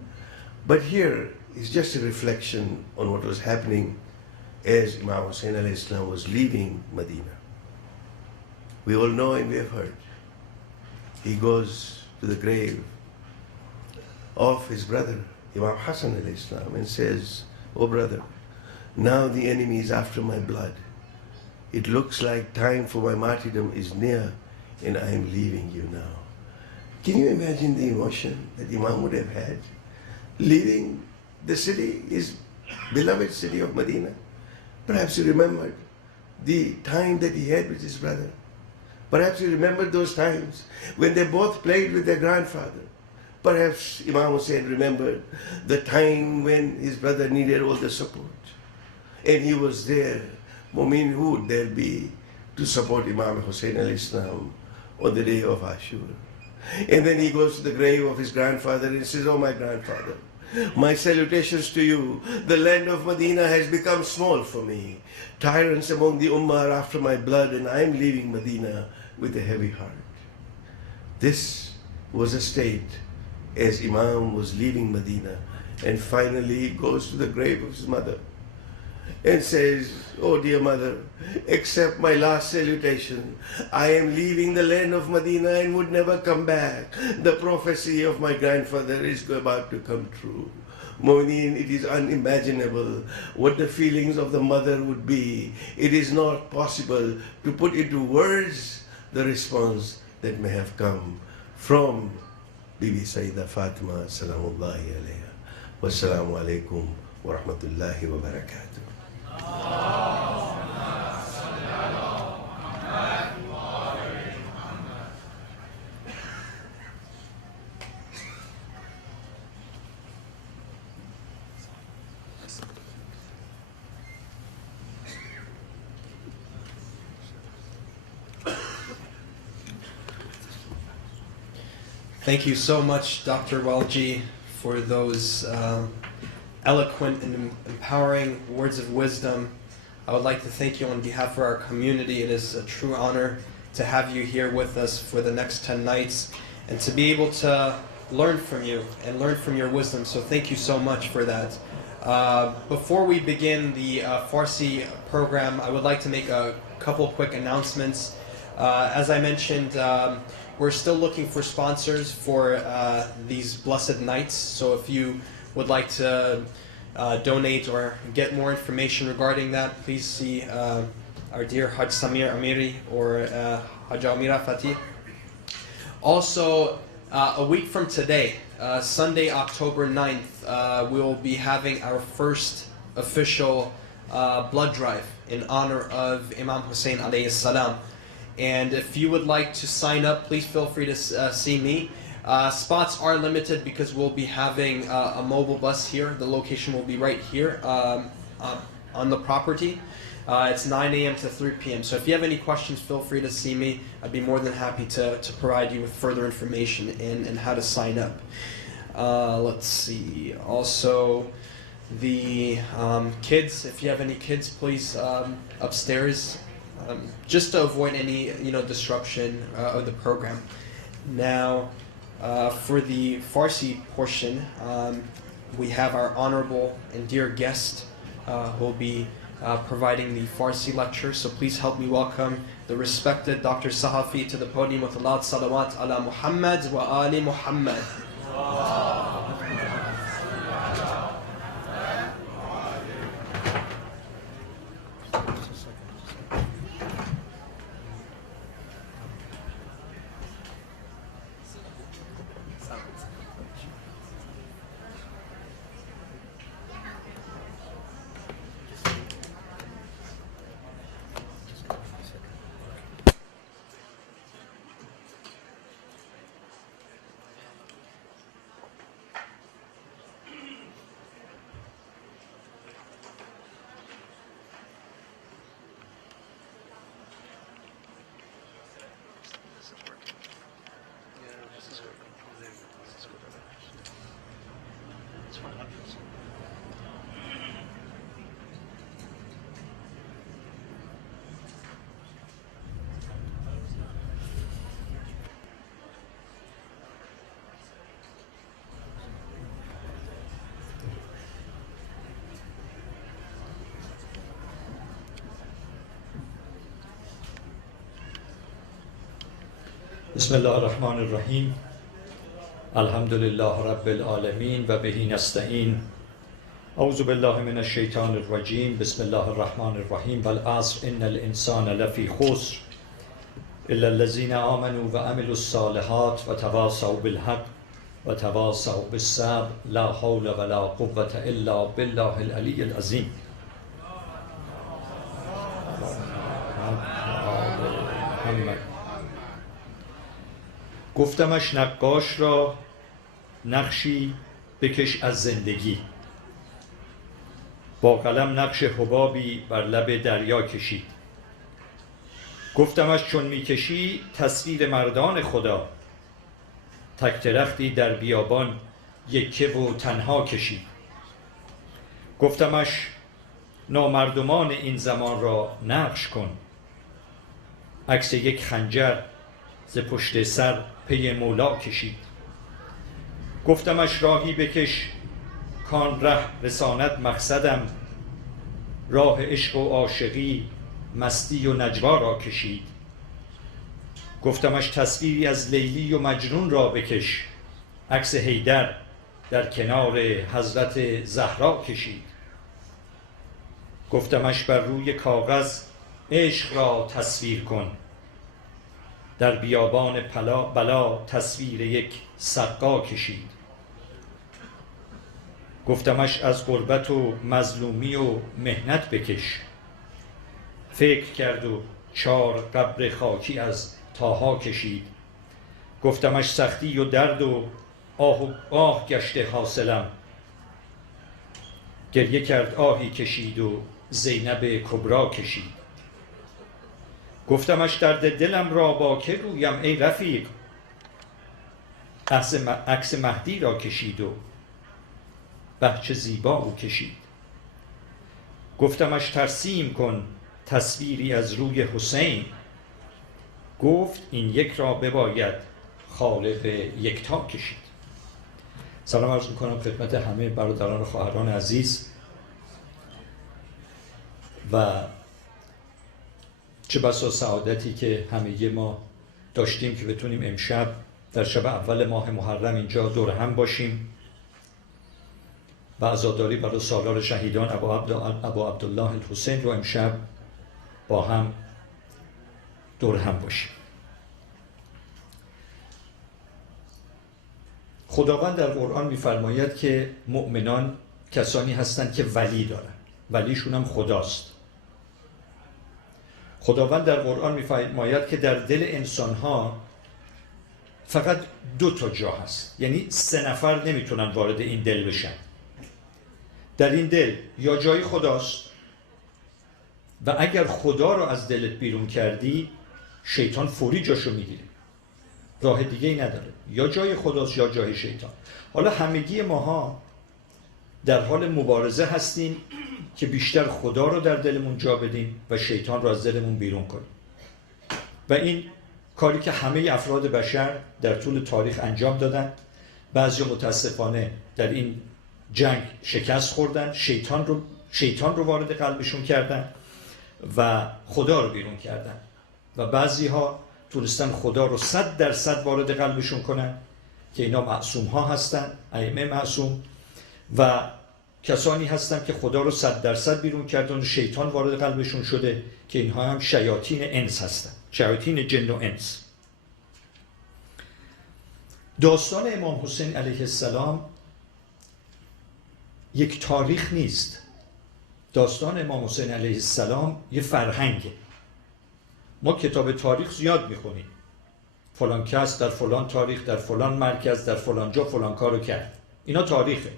But here is just a reflection on what was happening as Imam Hussain alayhi salam was leaving Medina. We all know and we have heard. He goes to the grave of his brother, Imam Hassan alayhi salam, and says, oh brother, now the enemy is after my blood. It looks like time for my martyrdom is near, and I am leaving you now. Can you imagine the emotion that Imam would have had? Leaving the city, his beloved city of Medina. Perhaps he remembered the time that he had with his brother. Perhaps he remembered those times when they both played with their grandfather. Perhaps Imam Hussain remembered the time when his brother needed all the support. And he was there. Mu'min, who would there be to support Imam Hussain alayhi salam on the day of Ashura? And then he goes to the grave of his grandfather and says, oh my grandfather, My salutations to you. The land of Medina has become small for me. Tyrants among the Ummah are after my blood, and I am leaving Medina with a heavy heart. This was a state as Imam was leaving Medina, and finally goes to the grave of his mother and says, "Oh dear mother, accept my last salutation. I am leaving the land of Medina and would never come back. The prophecy of my grandfather is about to come true." Mu'mineen, it is unimaginable what the feelings of the mother would be. It is not possible to put into words the response that may have come from Bibi Sayyidah Fatima salamullahi alayha. Wassalamu alaikum wa rahmatullahi wa barakatuh. Thank you so much, Dr. Walji, for those eloquent and empowering words of wisdom. I would like to thank you on behalf of our community. It is a true honor to have you here with us for the next 10 nights and to be able to learn from you and learn from your wisdom. So thank you so much for that. Before we begin the Farsi program, I would like to make a couple quick announcements. As I mentioned, we're still looking for sponsors for these blessed nights. So if you would like to donate or get more information regarding that, please see our dear Haj Samir Amiri or Haj Amira Fatih. Also, a week from today, Sunday, October 9th, we will be having our first official blood drive in honor of Imam Hussein alayhi salam. And if you would like to sign up, please feel free to see me. Spots are limited because we'll be having a mobile bus here. The location will be right here on the property. It's 9 a.m. to 3 p.m. So if you have any questions, feel free to see me. I'd be more than happy to provide you with further information and how to sign up. Let's see. Also, the kids, if you have any kids, please upstairs. Just to avoid any disruption of the program. Now, for the Farsi portion, we have our honorable and dear guest who will be providing the Farsi lecture. So please help me welcome the respected Dr. Sahafi to the podium with a loud salawat ala Muhammad wa ali Muhammad. بسم الله الرحمن الرحیم الحمد لله رب العالمین و بهی نستعین اعوذ بالله من الشیطان الرجیم بسم الله الرحمن الرحیم والعصر ان الانسان لفی خسر الا الذین آمنوا و عملوا الصالحات و تواصوا بالحق و تواصوا بالصبر لا حول ولا قوة الا بالله العلی العظیم. گفتمش نقاش را نقشی بکش از زندگی، با قلم نقش حبابی بر لب دریا کشید. گفتمش چون میکشی تصویر مردان خدا، تک درختی در بیابان یکه و تنها کشید. گفتمش نامردمان این زمان را نقش کن، عکس یک خنجر ز پشت سر پی مولا کشید. گفتمش راهی بکش کان ره رساند مقصدم، راه عشق و عاشقی مستی و نجوا را کشید. گفتمش تصویری از لیلی و مجنون را بکش، عکس حیدر در کنار حضرت زهرا کشید. گفتمش بر روی کاغذ عشق را تصویر کن، در بیابان بلا تصویر یک سقا کشید. گفتمش از غربت و مظلومی و محنت بکش، فکر کرد و 4 قبر خاکی از طاها کشید. گفتمش سختی و درد و آه گشته حاصلم، گریه کرد آهی کشید و زینب کبرا کشید. گفتمش درد دلم را با که گویم ای رفیق، عکس مهدی را کشید و بهچه زیبا او کشید. گفتمش ترسیم کن تصویری از روی حسین، گفت این یک را بباید خالق یکتا کشید. سلام عرض میکنم خدمت همه برادران و خواهران عزیز و چه بسا سعادتی که همه ما داشتیم که بتونیم امشب در شب اول ماه محرم اینجا دور هم باشیم و عزاداری برای سالار شهیدان ابا عبدالله الحسین رو امشب با هم دور هم باشیم. خداوند در قرآن می‌فرماید که مؤمنان کسانی هستند که ولی دارن، ولیشون هم خداست. خداوند در قرآن می‌فرماید که در دل انسان‌ها فقط 2 جا هست، یعنی 3 نفر نمیتونن وارد این دل بشن. در این دل یا جای خداست و اگر خدا رو از دلت بیرون کردی شیطان فوری جاشو میگیره، راه دیگه ای نداره، یا جای خداست یا جای شیطان. حالا همگی ماها در حال مبارزه هستیم که بیشتر خدا رو در دلمون جا بدیم و شیطان رو از دلمون بیرون کنیم و این کاری که همه افراد بشر در طول تاریخ انجام دادن. بعضی متاسفانه در این جنگ شکست خوردن، شیطان رو وارد قلبشون کردن و خدا رو بیرون کردن و بعضی ها تونستن خدا رو 100% وارد قلبشون کنن که اینا معصوم ها هستن، ائمه معصوم، و کسانی هستن که خدا رو 100% بیرون کردن و شیطان وارد قلبشون شده که اینها هم شیاطین انس هستن، شیاطین جن و انس. داستان امام حسین علیه السلام یک تاریخ نیست. داستان امام حسین علیه السلام یه فرهنگه. ما کتاب تاریخ زیاد میخونیم، فلان کس در فلان تاریخ در فلان مرکز در فلان جا فلان کارو کرد، اینا تاریخه.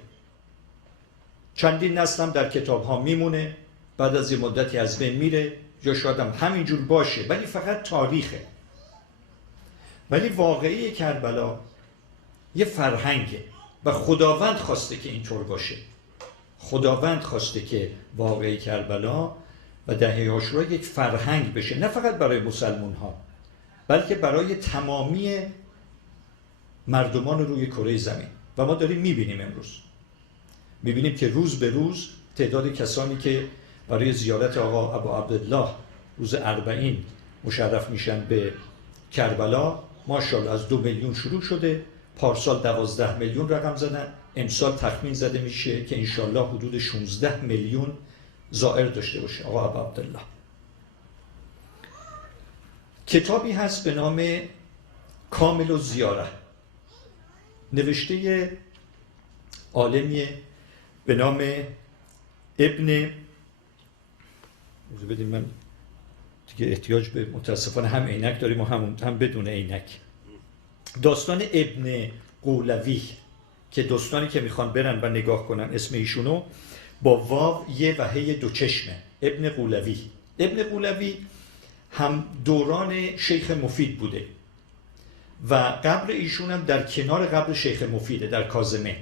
چندین نسل هم در کتاب ها میمونه، بعد از یه مدتی از بین میره یا شاید هم همینجور باشه، ولی فقط تاریخه. ولی واقعی کربلا یه فرهنگه و خداوند خواسته که اینطور باشه. خداوند خواسته که واقعی کربلا و دهه عاشورا یک فرهنگ بشه، نه فقط برای مسلمان ها بلکه برای تمامی مردمان روی کره زمین. و ما داریم میبینیم امروز، میبینیم که روز به روز تعداد کسانی که برای زیارت آقا ابا عبدالله روز 40 مشرف میشن به کربلا ماشاءالله از 2 میلیون شروع شده، پارسال 12 میلیون رقم زدن، امسال تخمین زده میشه که انشالله حدود 16 میلیون زائر داشته باشه آقا ابا عبدالله. کتابی هست به نام کامل الزیاره، نوشته عالمی به نام ابن، بدیم من دیگه احتیاج به متاسفانه هم عینک داریم و هم بدون عینک. داستان ابن قولوی که دوستانی که میخوان برن و نگاه کنن اسم ایشونو با واو یه و هی 2 چشمه، ابن قولوی. ابن قولوی هم دوران شیخ مفید بوده و قبر ایشون هم در کنار قبر شیخ مفیده در کاظمه.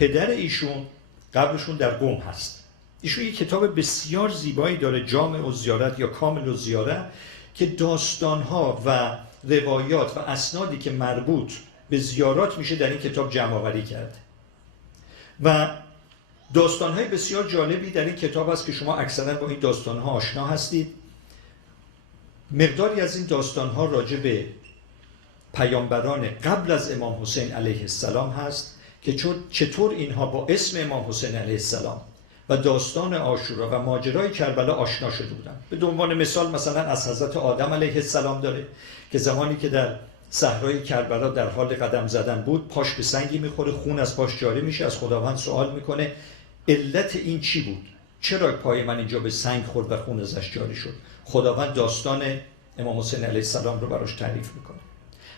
پدر ایشون قبرشون در قم هست. ایشون یک کتاب بسیار زیبایی داره، جامع الزیارت یا کامل الزیارت، که داستانها و روایات و اسنادی که مربوط به زیارات میشه در این کتاب جمع آوری کرده و داستانهای بسیار جالبی در این کتاب هست که شما اکثرا با این داستانها آشنا هستید. مقداری از این داستانها راجع به پیامبران قبل از امام حسین علیه السلام هست که چطور اینها با اسم امام حسین علیه السلام و داستان عاشورا و ماجرای کربلا آشنا شده بودن. به عنوان مثال مثلا از حضرت آدم علیه السلام داره که زمانی که در صحرای کربلا در حال قدم زدن بود، پاش به سنگی میخوره، خون از پاش جاری میشه، از خداوند سوال میکنه علت این چی بود؟ چرا پای من اینجا به سنگ خورد و خون ازش جاری شد؟ خداوند داستان امام حسین علیه السلام رو براش تعریف میکنه.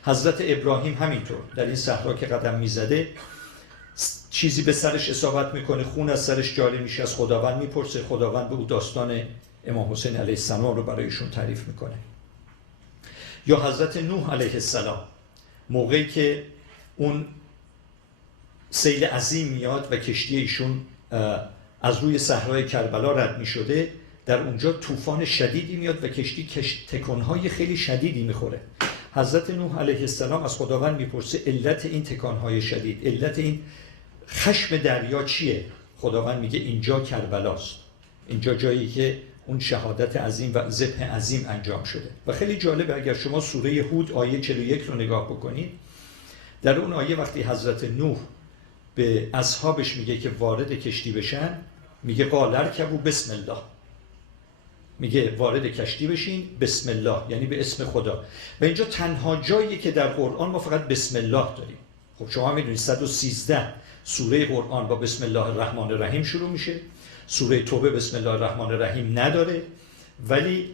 حضرت ابراهیم همینطور در این صحرا که قدم میزده، چیزی به سرش اصابت میکنه، خون از سرش جاری میشه، از خداوند میپرسه، خداوند به او داستان امام حسین علیه السلام رو برایشون تعریف میکنه. یا حضرت نوح علیه السلام موقعی که اون سیل عظیم میاد و کشتی ایشون از روی صحرای کربلا رد میشده، در اونجا طوفان شدیدی میاد و کشتی تکانهای خیلی شدیدی میخوره. حضرت نوح علیه السلام از خداوند میپرسه علت این تکانهای شدید، علت این خشم دریا چیه؟ خداوند میگه اینجا کربلاست، اینجا جایی که اون شهادت عظیم و ذبح عظیم انجام شده. و خیلی جالبه اگر شما سوره هود آیه 41 رو نگاه بکنید، در اون آیه وقتی حضرت نوح به اصحابش میگه که وارد کشتی بشن، میگه قال ارکبوا بسم الله، میگه وارد کشتی بشین بسم الله، یعنی به اسم خدا. و اینجا تنها جایی که در قرآن ما فقط بسم الله داریم. خب شما میدونید 113 سوره قرآن با بسم الله الرحمن الرحیم شروع میشه. سوره توبه بسم الله الرحمن الرحیم نداره، ولی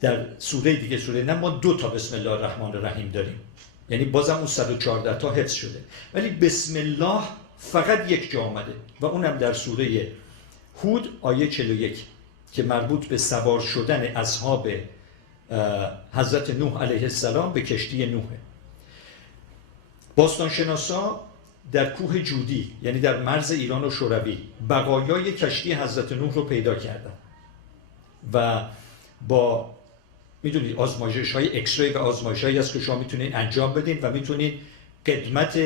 در سوره دیگه، سوره نه، ما 2 تا بسم الله الرحمن الرحیم داریم، یعنی بازم اون 114 تا حفظ شده، ولی بسم الله فقط یک جا آمده و اونم در سوره هود آیه 41 که مربوط به سوار شدن اصحاب حضرت نوح علیه السلام به کشتی نوحه. باستانشناسا در کوه جودی، یعنی در مرز ایران و شوروی، بقایای کشتی حضرت نوح رو پیدا کردن و با میدونید آزمایش‌های اکسری و آزمایش‌هایی هست که شما میتونید انجام بدین و میتونید قدمت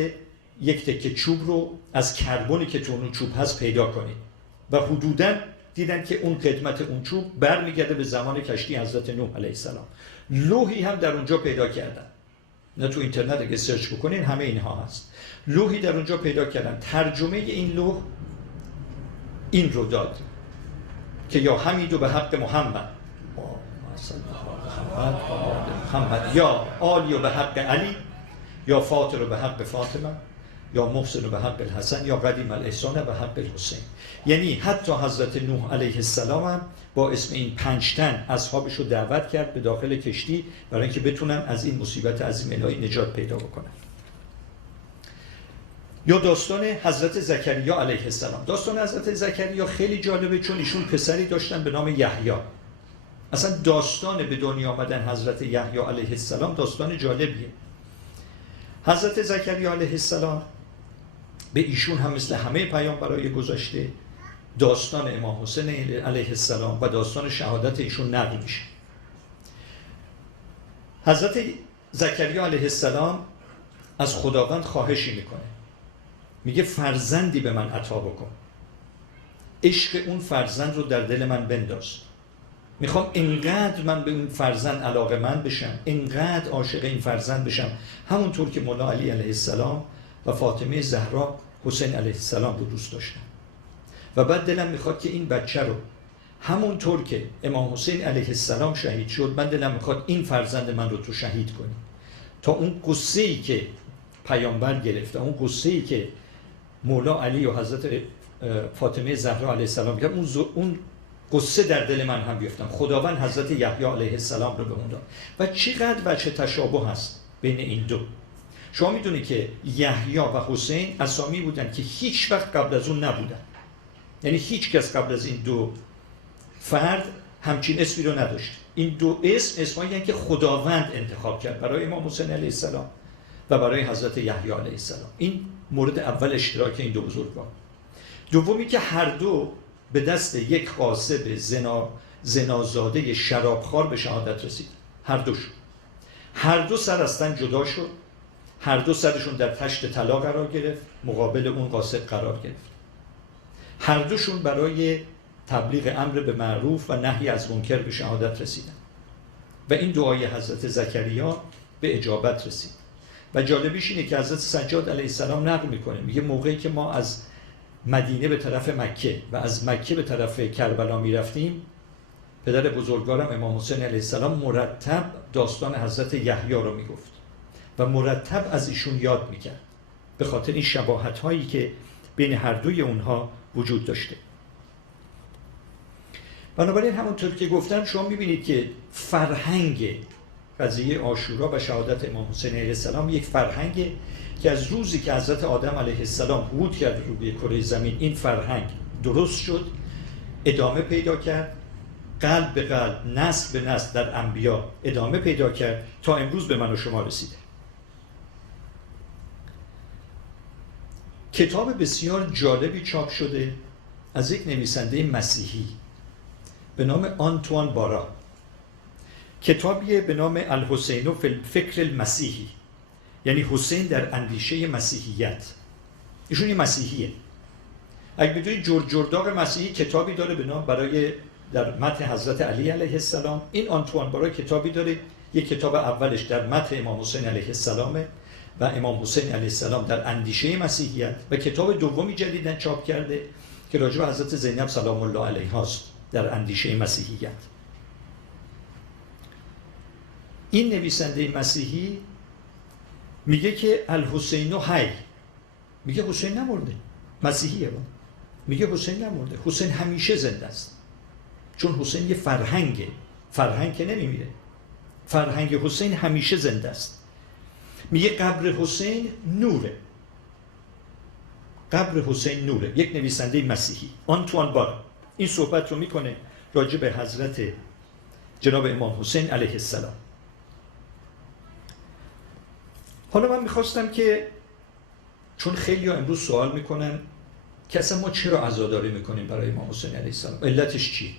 یک تکه چوب رو از کربنی که تو اون چوب هست پیدا کنید و حدوداً دیدن که اون قدمت اون چوب برمیگرده به زمان کشتی حضرت نوح علیه السلام. لوحی هم در اونجا پیدا کردن، نه تو اینترنت اگه سرچ بکنین همه اینها هست. لوحی در اونجا پیدا کردن، ترجمه این لوح این رو داد که یا حمیدو به حق محمد یا آلیو به حق علی یا فاطر به حق فاطمه یا محسن به حق الحسن یا قدیم الاحسان به حق الحسین. یعنی حتی حضرت نوح علیه السلام هم با اسم این 5 تن اصحابش رو دعوت کرد به داخل کشتی برای اینکه بتونن از این مصیبت عظیم الهی نجات پیدا بکنن. یا داستان حضرت زکریا علیه السلام. داستان حضرت زکریا خیلی جالبه چون ایشون پسری داشتن به نام یحیی. اصلا داستان به دنیا آمدن حضرت یحیی علیه السلام داستان جالبیه. حضرت زکریا علیه السلام به ایشون هم مثل همه پیامبرای گذشته داستان امام حسین علیه السلام و داستان شهادت ایشون نقل میشه. حضرت زکریا علیه السلام از خداوند خواهشی میکنه، میگه فرزندی به من عطا بکن، عشق اون فرزند رو در دل من بنداز، میخوام اینقدر من به اون فرزند علاقه‌مند بشم، اینقدر عاشق این فرزند بشم، همونطور که مولا علی علیه السلام و فاطمه زهرا حسین علیه السلام رو دوست داشتن. و بعد دلم میخواد که این بچه رو همونطور که امام حسین علیه السلام شهید شد، من دلم میخواد این فرزند من رو تو شهید کنی، تا اون قصه‌ای که پیامبر گرفته، اون قصه‌ای که مولا علی و حضرت فاطمه زهرا علیه السلام گرفتن، اون قصه در دل من هم بیفتم. خداوند حضرت یحیی علیه السلام رو به اون داد. و چقدر وجه تشابه هست بین این دو. شما میدونید که یحیی و حسین اسامی بودن که هیچ وقت قبل از اون نبودن، یعنی هیچ کس قبل از این دو فرد همچین اسمی رو نداشت. این دو اسمایی که خداوند انتخاب کرد برای امام حسین علیه السلام و برای حضرت یحیی علیه السلام. این مورد اول اشتراک این دو بزرگوار. دومی که هر دو به دست یک غاصب زنازاده شرابخوار به شهادت رسید. هر دو سر از تن جدا شد، هر دو سرشون در تشت طلا قرار گرفت، مقابل اون غاصب قرار گرفت. هر دوشون برای تبلیغ امر به معروف و نهی از منکر به شهادت رسیدن و این دعای حضرت زکریا به اجابت رسید. و جالبیش اینه که حضرت سجاد علیه السلام نقل میکنه، میگه موقعی که ما از مدینه به طرف مکه و از مکه به طرف کربلا میرفتیم، پدر بزرگوارم امام حسین علیه السلام مرتب داستان حضرت یحیی رو میگفت و مرتب از ایشون یاد میکرد، به خاطر این شباهت هایی که بین هر دوی اونها وجود داشته. بنابراین همونطور که گفتم شما میبینید که فرهنگ قضیه عاشورا و شهادت امام حسین علیه السلام یک فرهنگ که از روزی که حضرت آدم علیه السلام حبوط کرد روی کره زمین، این فرهنگ درست شد، ادامه پیدا کرد، قلب به قلب، نسل به نسل در انبیا ادامه پیدا کرد تا امروز به من و شما رسیده. کتاب بسیار جالبی چاپ شده از یک نویسنده مسیحی به نام آنتوان بارا. کتابیه به نام الحسین فی الفکر المسیحی، یعنی حسین در اندیشه مسیحیت. ایشون یه مسیحیه. اگه بدونید جرداق مسیحی کتابی داره به نام برای در متن حضرت علی علیه السلام. این آنتوان بارا کتابی داره، یک کتاب اولش در متن امام حسین علیه السلامه و امام حسین علیه السلام در اندیشه مسیحیت، و کتاب دومی جدیداً چاپ کرده که راجع به حضرت زینب سلام الله علیها است در اندیشه مسیحیت. این نویسنده مسیحی میگه که الحسین حی، میگه حسین نمرده، مسیحیه با. میگه حسین نمرده، حسین همیشه زنده است، چون حسین یه فرهنگه، فرهنگ که نمیمیره، فرهنگ حسین همیشه زنده است. میگه قبر حسین نوره، قبر حسین نوره. یک نویسنده مسیحی، آنتوان بار، این صحبت رو میکنه راجع به حضرت جناب امام حسین علیه السلام. حالا من میخواستم که چون خیلی ها امروز سوال میکنن که اصلا ما چرا عزاداری میکنیم برای امام حسین علیه السلام، علتش چی؟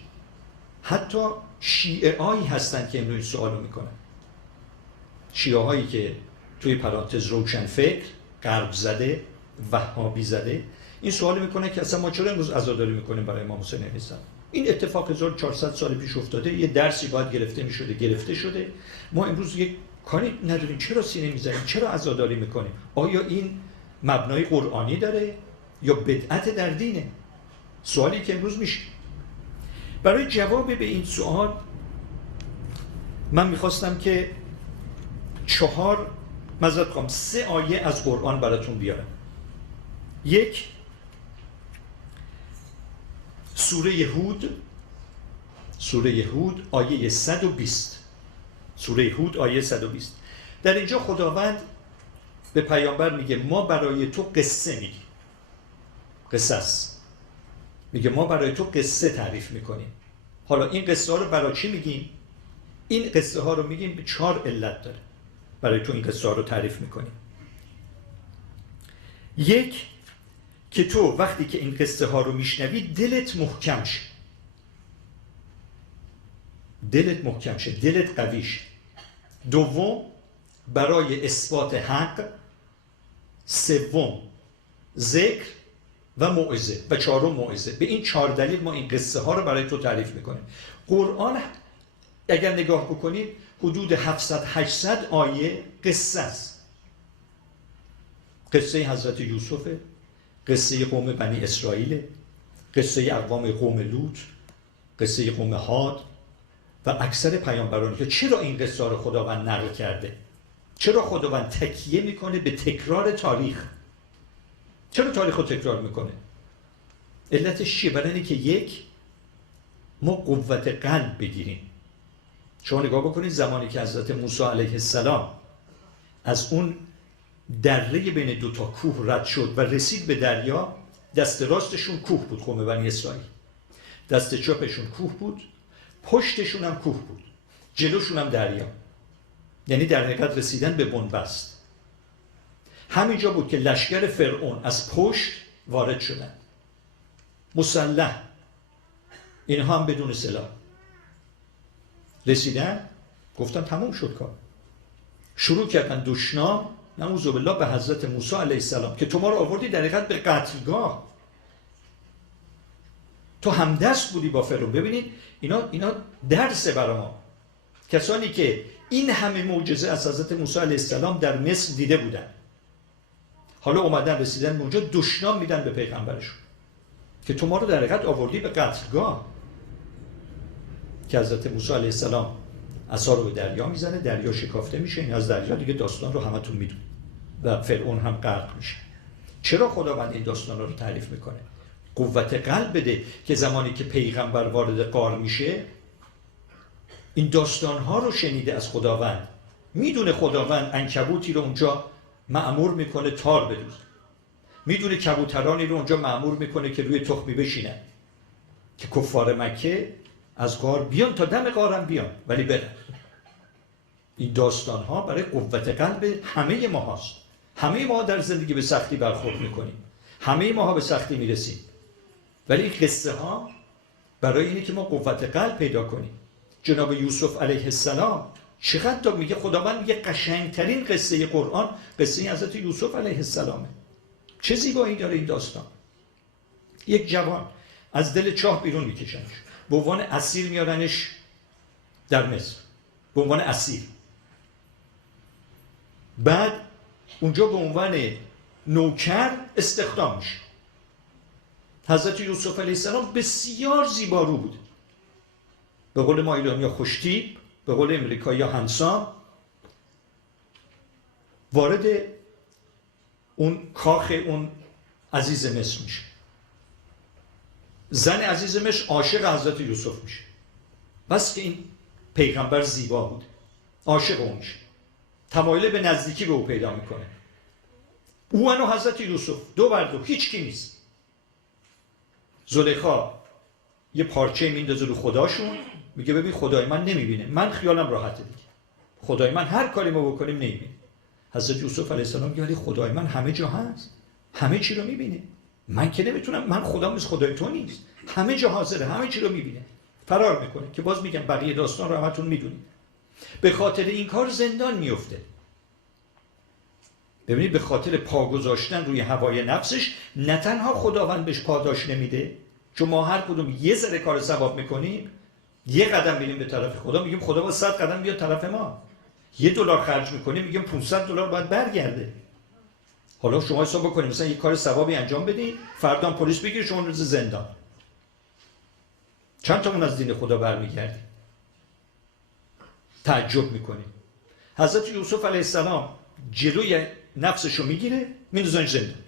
حتی شیعه هایی هستن که امروز سوال رو میکنن، شیعه هایی که توی پرانتز روشن فکر، غرب زده، وهابی زده، این سوال میکنه که اصلا ما چرا امروز عزاداری میکنیم برای امام حسین علیه السلام. این اتفاق 1400 سال پیش افتاده، یه درسی باید گرفته میشده، گرفته شده. ما امروز یک کاری نداریم، چرا سینه میزنیم، چرا عزاداری میکنیم؟ آیا این مبنای قرآنی داره یا بدعت در دینه؟ سوالی که امروز میشه. برای جواب به این سوال من میخواستم که 3 آیه از قرآن براتون بیارم. یک، سوره هود آیه 120. سوره هود آیه 120. در اینجا خداوند به پیامبر میگه ما برای تو قصه میگیم، قصص میگه ما برای تو قصه تعریف میکنیم. حالا این قصه ها رو برای چی میگیم؟ این قصه ها رو میگیم به 4 علت داره برای تو این قصه ها رو تعریف میکنیم. یک، که تو وقتی که این قصه ها رو میشنوی دلت محکم شه، دلت قوی شه. دوم، برای اثبات حق. سوم، ذکر و موعظه. و چهارم، موعظه. به این 4 دلیل ما این قصه ها رو برای تو تعریف میکنیم. قرآن اگر نگاه بکنید حدود 700-800 آیه قصه است. قصه حضرت یوسف، قصه قوم بنی اسرائیل، قصه اقوام قوم لوط، قصه قوم حاد و اکثر پیامبرانی. که چرا این قصه رو خداوند نقل کرده؟ چرا خداوند تکیه میکنه به تکرار تاریخ؟ چرا تاریخ رو تکرار میکنه؟ علتش چیه؟ برای اینکه یک، ما قوت قلب بگیریم. شما نگاه بکنید زمانی که حضرت موسی علیه السلام از اون دره بین 2 کوه رد شد و رسید به دریا، دست راستشون کوه بود، قوم بنی اسرائیل، دست چپشون کوه بود، پشتشون هم کوه بود، جلوشون هم دریا. یعنی در حقیقت رسیدن به بنبست. همینجا بود که لشکر فرعون از پشت وارد شدن، مسلح، اینها هم بدون سلاح رسیدن، گفتن تموم شد کار. شروع کردن دشنام نعوذ بالله به حضرت موسی علیه السلام که تو ما رو آوردی در حقیقت به قتلگاه، تو همدست بودی با فرعون. ببینید اینا درس برای ما، کسانی که این همه معجزه از حضرت موسی علیه السلام در مصر دیده بودن، حالا اومدن رسیدن اونجا دشنام میدن به پیغمبرشون که تو ما رو در حقیقت آوردی به قتلگاه. که حضرت موسی علیه السلام عصا رو به دریا میزنه، دریا شکافته میشه، این از دریا دیگه داستان رو همتون میدونید و فرعون هم غرق میشه. چرا خداوند این داستان رو تعریف میکنه؟ قوت قلب بده که زمانی که پیغمبر وارد غار میشه این داستان ها رو شنیده از خداوند، میدونه خداوند عنکبوتی رو اونجا مأمور میکنه تار بدوزه، میدونه کبوترانی رو اونجا مأمور میکنه که روی تخمی بشینن که کفار مکه از غار بیان، تا دم غارم بیان ولی برن. این داستان ها برای قوت قلب همه ما هاست. همه ما در زندگی به سختی برخورد میکنیم، همه ما به سختی میرسیم، ولی این قصه ها برای اینه که ما قوت قلب پیدا کنیم. جناب یوسف علیه السلام چقدر تا میگه خداوند میگه قشنگترین قصه قرآن قصه حضرت یوسف علیه السلامه. چه زیبایی داره این داستان. یک جوان از دل چاه بیرون میکشنش، به عنوان اسیر میارنش در مصر، به عنوان اسیر. بعد اونجا به عنوان نوکر استخدام میشه. حضرت یوسف علیه السلام بسیار زیبارو بود، به قول ما ایرانی‌ها خوشتیپ، به قول امریکایی‌ها هنسام. وارد اون کاخ اون عزیز مصر میشه. زن عزیز مصر عاشق حضرت یوسف میشه، بس که این پیغمبر زیبا بود، عاشق اون میشه، تمایل به نزدیکی به او پیدا میکنه. او و حضرت یوسف دو بر دو، هیچ کی نیست. زلیخا یه پارچه میندازه رو خداشون، میگه ببین خدای من نمیبینه، من خیالم راحته دیگه، خدای من هر کاری ما بکنیم نمیبینه. حضرت یوسف علیه السلام میگه ولی خدای من همه جا هست، همه چی رو میبینه، من که نمیتونم، من خدا مثل خدای تو نیست، همه جا حاضره، همه چی رو میبینه. فرار میکنه که باز میگم بقیه داستان رو همتون میدونید. به خاطر این کار زندان میفته. ببینید به خاطر پا گذاشتن روی هوای نفسش نه تنها خداوند بهش پاداش نمیده، چون ما هر کدوم یه ذره کار ثواب میکنیم، یه قدم میریم به طرف خدا، میگیم خدا با 100 قدم بیاد طرف ما. $1 خرج میکنیم، میگیم $500 باید برگرده. حالا شما حساب بکنید مثلا یه کار ثوابی انجام بدین، فردا پلیس بگیره شما رو زندان، چند تامون از دین خدا برمیگردیم؟ تعجب میکنیم. حضرت یوسف علیه السلام جلوی نفسشو میگیره، میندازنش زندان.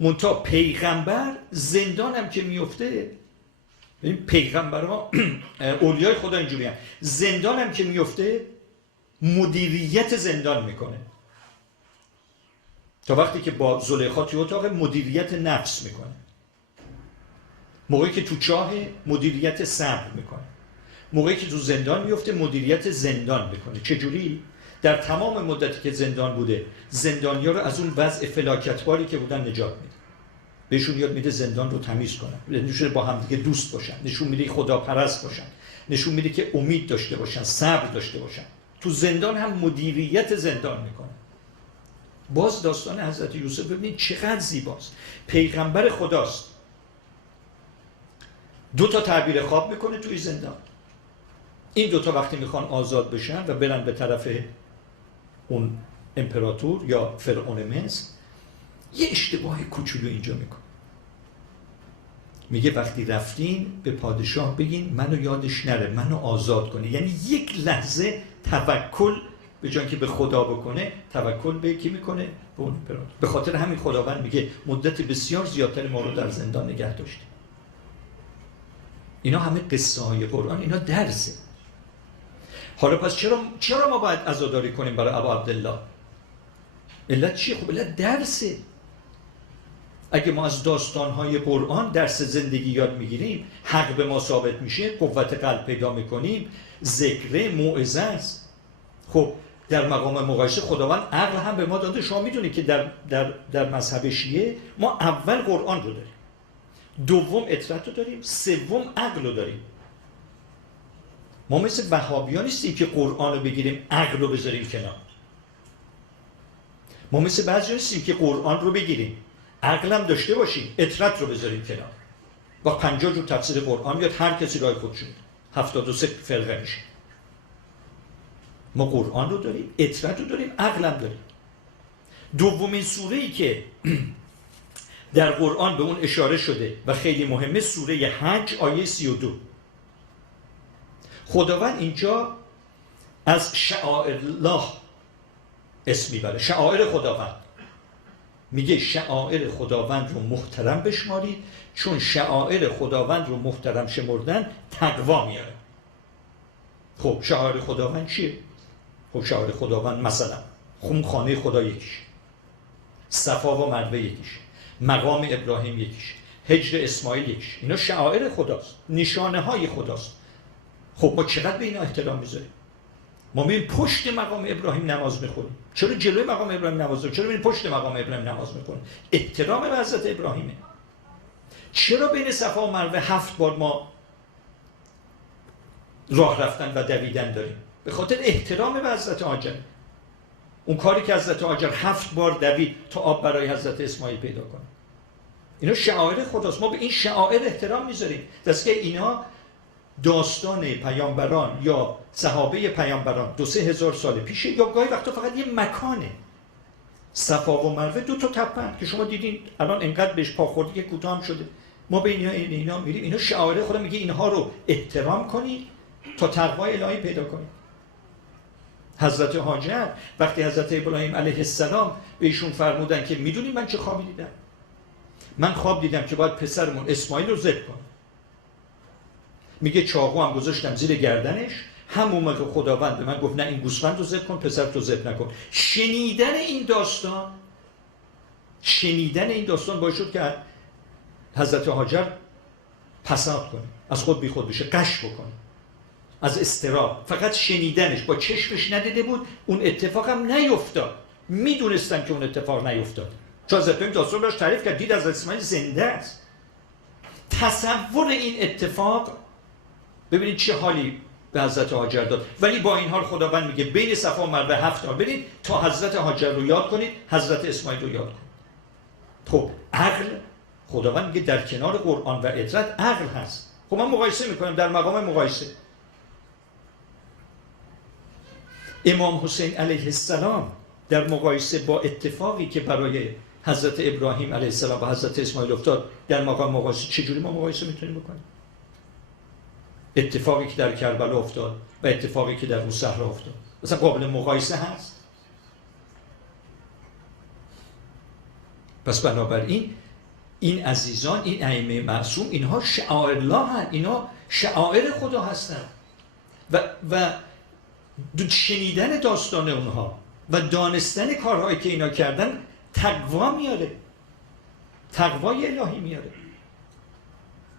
منتها پیغمبر زندان هم که میفته، این پیغمبرها اولیای خدا اینجوری هم، زندان هم که میفته مدیریت زندان میکنه. تا وقتی که با زلیخا توی اتاق مدیریت نفس میکنه، موقعی که تو چاه مدیریت صبر میکنه، موقعی که تو زندان میفته مدیریت زندان میکنه. چجوری؟ در تمام مدتی که زندان بوده زندانیا رو از اون وضع فلاکتباری که بودن نجات میده، بهشون یاد میده زندان رو تمیز کنن، نشون با هم دیگه دوست باشن، نشون میده خداپرست باشن، نشون میده که امید داشته باشن، صبر داشته باشن. تو زندان هم مدیریت زندان میکنه. باز داستان حضرت یوسف ببینید چقدر زیباست. پیغمبر خداست، 2 تعبیر خواب میکنه توی زندان. این 2 وقتی میخوان آزاد بشن و برن به طرف اون امپراتور یا فرعون مصر، یه اشتباه کوچولو اینجا میکنه. میگه وقتی رفتین به پادشاه بگین منو یادش نره، منو آزاد کنه. یعنی یک لحظه توکل به جای که به خدا بکنه، توکل به کی میکنه؟ به اون امپراتور. به خاطر همین خداوند میگه مدت بسیار زیادتر ما رو در زندان نگه داشته. اینا همه قصه های قرآن، اینا درسه. حالا پس چرا ما باید عزاداری کنیم برای ابا عبدالله؟ علت چیه؟ خب علت درسه. اگه ما از داستان‌های قرآن درس زندگی یاد میگیریم، حق به ما ثابت میشه، قوت قلب پیدا میکنیم، ذکر موعظه است. خب در مقام مقایسه خداوند عقل هم به ما داده. شما میدونید که در مذهب شیعه ما اول قرآن رو داریم، دوم اطرت رو داریم، سوم عقل رو داریم. ما مثل وهابیان نیستیم که قرآن رو بگیریم عقل رو بذاریم کنار. ما مثل بعضی نیستیم که قرآن رو بگیریم عقل هم داشته باشیم اطرت رو بذاریم کنار. با 50 جور تفسیر قرآن بیاد هر کسی راه خودش میده، 73 فرقه میشه. ما قرآن رو داریم، اطرت رو داریم، عقل هم داریم. دومین سوره‌ای که در قرآن به اون اشاره شده و خیلی مهمه سوره حج آیه 32. خداوند اینجا از شعائر الله اسم میبره، شعائر خداوند. میگه شعائر خداوند رو محترم بشمارید، چون شعائر خداوند رو محترم شمردن تقوا میاره. خب شعائر خداوند چیه؟ خب شعائر خداوند مثلا خانه خدا یکیش، صفا و مروه یکیش، مقام ابراهیم یکیش، هجر اسماعیل یکیش. اینا شعائر خداست، نشانه های خداست. خب ما چقدر به اینا احترام میذاریم؟ ما میریم پشت مقام ابراهیم نماز میخونیم. چرا جلوی مقام ابراهیم نماز میخونیم؟ چرا میریم پشت مقام ابراهیم نماز میخونیم؟ احترام به حضرت ابراهیمه. چرا بین صفا و مروه 7 بار ما راه رفتن و دویدن داریم؟ به خاطر احترام به حضرت هاجر. اون کاری که حضرت هاجر 7 بار دوید تا آب برای حضرت اسماعیل پیدا کنه. اینا شعائر خداست. ما به این شعائر احترام میذاریم. دست که اینا داستان پیامبران یا صحابه پیامبران 2-3 هزار سال پیشه، یا گاهی وقتا فقط یه مکانه. صفا و مروه 2 تا تپه‌اند که شما دیدین الان انقدر بهش پاخوردی که کوتاه شده. ما به اینا میریم. اینا شعائر خدا. میگه اینها رو احترام کنید تا تقوای الهی پیدا کنید. حضرت هاجر وقتی حضرت ابراهیم علیه السلام به ایشون فرمودن که میدونی من چه خوابی دیدم؟ من خواب دیدم که باید پسرمون اسماعیل رو ذبح کنم. میگه چاقو هم گذاشتم زیر گردنش، همون موقع خداوند به من گفت نه این گوسفند رو ذبح کن، پسر تو ذبح نکن. شنیدن این داستان باعث شد که حضرت هاجر پسند کنه، از خود بی خود بشه، غش بکنه از اضطراب. فقط شنیدنش، با چشمش ندیده بود، اون اتفاق هم نیفتاد. میدونستم که اون اتفاق نیفتاد، چون حضرت ابراهیم داستان براش تعریف کرد، دید از اسماعیل زنده است. تصور این اتفاق ببینید چه حالی به حضرت هاجر داد. ولی با این حال خداوند میگه بین صفا و مروه 7 تا برید تا حضرت هاجر رو یاد کنید، حضرت اسماعیل رو یاد کنید. خب عقل، خداوند میگه در کنار قرآن و اطرت عقل هست. خب من مقایسه میکنم، در مقام مقایسه امام حسین علیه السلام در مقایسه با اتفاقی که برای حضرت ابراهیم علیه السلام و حضرت اسماعیل افتاد، در مقام مقایسه چجوری ما مقایسه میتونیم بکنیم؟ اتفاقی که در کربلا افتاد و اتفاقی که در اون صحرا افتاد مثلا قابل مقایسه هست؟ پس بنابراین این عزیزان، این ائمه معصوم، اینها شعائر الله هستند، اینا شعائر خدا هستند و شنیدن داستان اونها و دانستن کارهایی که اینا کردن تقوا میاره، تقوای الهی میاره.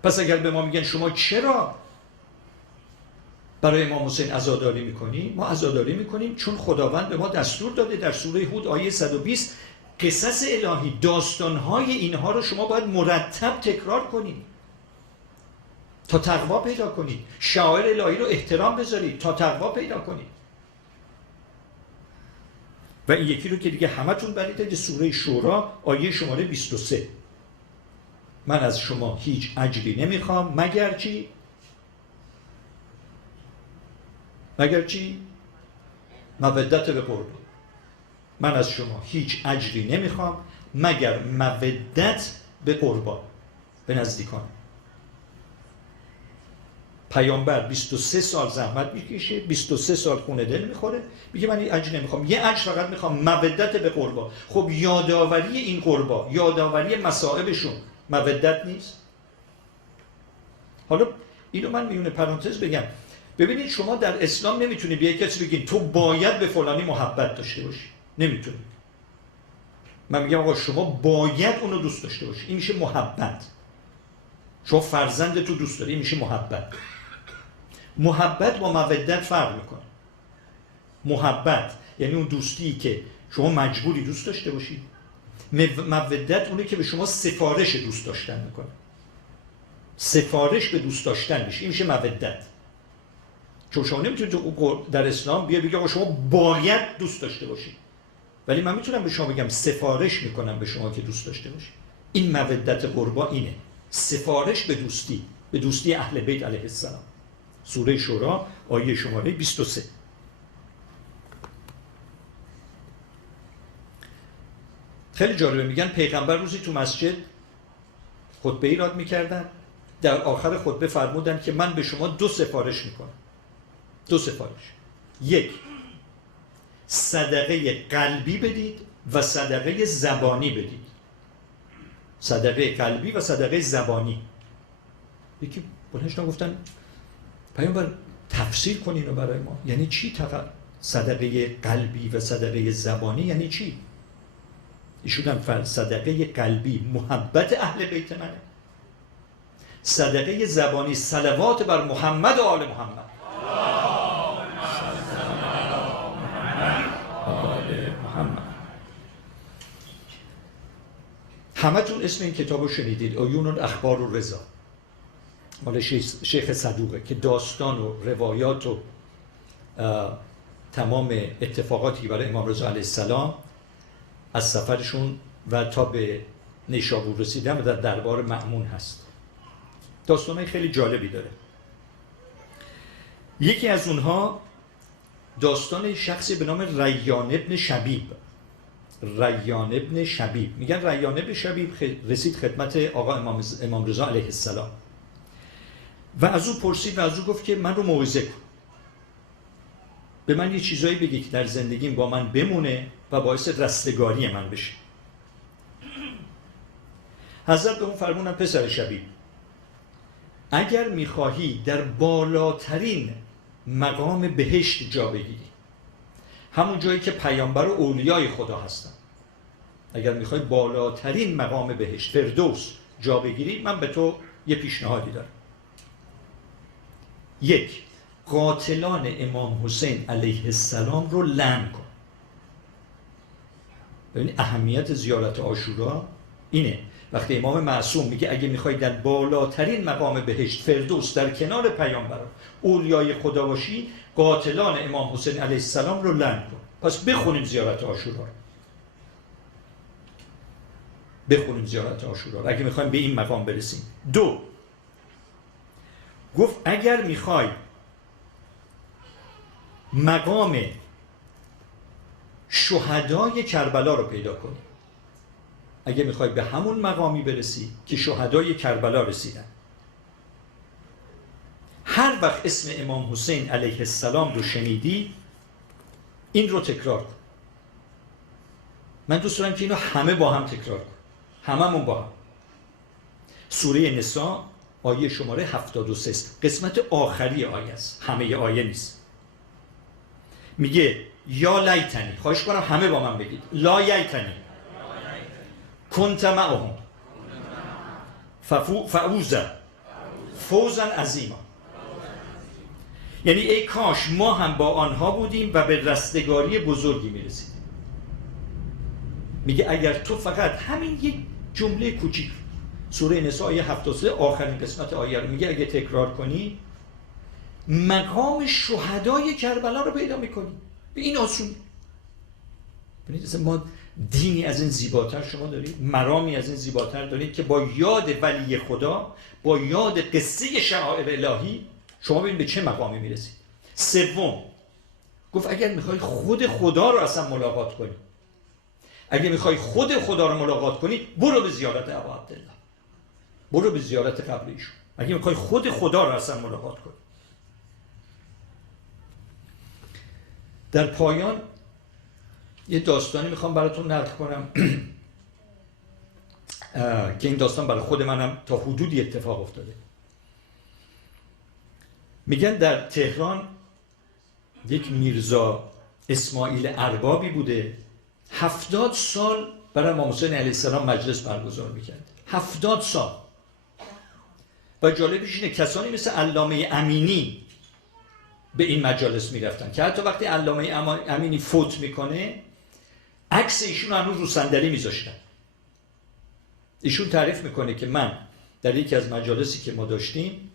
پس اگر به ما میگن شما چرا برای امام حسین عزاداری میکنی؟ ما عزاداری میکنیم چون خداوند به ما دستور داده در سوره هود آیه 120 قصص الهی، داستانهای اینها رو شما باید مرتب تکرار کنید تا تقوا پیدا کنید. شعائر الهی رو احترام بذارید تا تقوا پیدا کنید. و این یکی رو که دیگه همتون بلدید، سوره شورا آیه شماره 23. من از شما هیچ اجری نمیخوام مگر چی؟ مگر چی؟ مودت به قربا. من از شما هیچ اجری نمیخوام مگر مودت به قربا، به نزدیکان. پیامبر 23 سال زحمت میکشه، 23 سال خونه دل میخوره، میگه من این اجر نمیخوام، یه اجر فقط میخوام، مودت به قربا. خب یادآوری این قربا، یادآوری مصائبشون مودت نیست؟ حالا اینو من میونه پرانتز بگم، ببینید شما در اسلام نمیتونی به یک کسی بگین تو باید به فلانی محبت داشته باشی، نمیتونی. من میگم آقا شما باید اونو دوست داشته باشی، این میشه محبت. شما فرزند تو دوست داری، این میشه محبت. محبت با مودت فرق میکنه. محبت یعنی اون دوستی که شما مجبوری دوست داشته باشید. مودت اونه که به شما سفارش دوست داشتن میکنه، سفارش به دوست داشتن میشه، این میشه مودت. چون شما نمیتونید در اسلام بگید آقا شما باید دوست داشته باشید، ولی من میتونم به شما بگم سفارش میکنم به شما که دوست داشته باشید. این مودت قربا اینه، سفارش به دوستی اهل بیت علیه السلام. سوره شورا آیه شماره 23. خیلی جالبه، میگن پیغمبر روزی تو مسجد خطبه ایراد میکردن، در آخر خطبه فرمودن که من به شما 2 سفارش میکنم. 2 سفارش، 1 صدقه قلبی بدید و صدقه زبانی بدید. صدقه قلبی و صدقه زبانی. یکی بلنشتن گفتن پیامبر تفسیر کنین رو برای ما، یعنی چی صدقه قلبی و صدقه زبانی یعنی چی؟ ایشون صدقه قلبی محبت اهل بیت منه، صدقه زبانی صلوات بر محمد و آل محمد. همه تون اسم این کتاب رو شنیدید، عیون الاخبار و رضا، مال شیخ صدوقه، که داستان و روایات و تمام اتفاقاتی که برای امام رضا علیه السلام از سفرشون و تا به نیشابور رسیدن و در دربار مأمون هست. داستانای خیلی جالبی داره. یکی از اونها داستان شخصی به نام ریان ابن شبیب. ریان ابن شبیب، میگن ریان ابن شبیب رسید خدمت آقا امام رضا علیه السلام و از او پرسید و از او گفت که من رو موعظه کن، به من یه چیزایی بگی که در زندگیم با من بمونه و باعث رستگاری من بشه. حضرت به اون فرمودن پسر شبیب، اگر میخواهی در بالاترین مقام بهشت جا بگیری، همون جایی که پیامبر و اولیای خدا هستن، اگر میخوای بالاترین مقام بهشت فردوس جا بگیری، من به تو یه پیشنهادی دارم. 1 قاتلان امام حسین علیه السلام رو لعن کن. ببین اهمیت زیارت عاشورا اینه. وقتی امام معصوم میگه اگه میخوای در بالاترین مقام بهشت فردوس در کنار پیامبر اولیای خدا باشی، قاتلان امام حسین علیه السلام رو لعن کن. پس بخونیم زیارت عاشورا رو، بخونیم زیارت عاشورا رو اگه میخوایم به این مقام برسیم. 2 گفت اگر میخوای مقام شهدای کربلا رو پیدا کنی، اگه میخوای به همون مقامی برسی که شهدای کربلا رسیدن، هر وقت اسم امام حسین علیه السلام رو شنیدی این رو تکرار کن. من دوست دارم که اینو همه با هم تکرار کن، هممون با هم. سوره نساء آیه شماره 73 قسمت آخری آیه است، همه آیه نیست. میگه یا لیتنی، خواهش کنم همه با من بگید، لا ییتنی کنت معهم فعوز فوزا عظیما. یعنی ای کاش ما هم با آنها بودیم و به رستگاری بزرگی میرسیدیم. میگه اگر تو فقط همین یک جمله کوچیک، سوره نساء آیه 73 آخرین قسمت آیه رو میگه، اگه تکرار کنی مقام شهدای کربلا رو پیدا میکنی. به این آسون. ببینید ما دینی از این زیباتر شما دارید، مرامی از این زیباتر دارید که با یاد ولی خدا، با یاد قصه شعائر الهی شما ببین به چه مقامی میرسید. 3 گفت اگر میخوای خود خدا رو اصلا ملاقات کنی، اگه میخوای خود خدا رو ملاقات کنی، برو به زیارت ابا عبدالله، برو به زیارت قبر ایشون. اگه میخوای خود خدا رو اصلا ملاقات کنی. در پایان یه داستانی میخوام براتون نقل کنم که این داستان برای خود منم تا حدودی اتفاق افتاده. میگن در تهران یک میرزا اسماعیل اربابی بوده، 70 سال برای امام حسین علیه السلام مجلس برگزار میکرد. 70 سال. و جالبش اینه کسانی مثل علامه امینی به این مجالس میرفتن که حتی وقتی علامه امینی فوت میکنه عکس ایشون هنوز رو صندلی میذاشتن. ایشون تعریف میکنه که من در یکی از مجالسی که ما داشتیم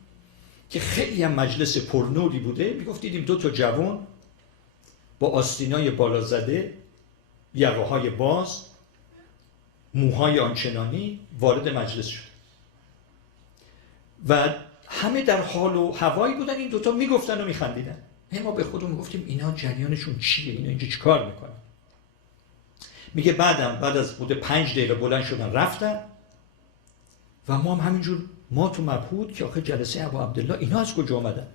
که خیلی هم مجلس پرنوری بوده، میگفت دیدیم 2 تا جوان با آستینای بالا زده، یقه‌های باز، موهای آنچنانی وارد مجلس شد و همه در حال و هوایی بودن. این 2 تا میگفتن و میخندیدن. ما به خودمون گفتیم اینا جریانشون چیه؟ اینا اینجا چیکار میکنن؟ میگه بعد از حدود 5 دقیقه بلند شدن رفتن و ما هم همینجور ما تو مبهوت که آخه جلسه ابا عبدالله اینا از کجا آمدن؟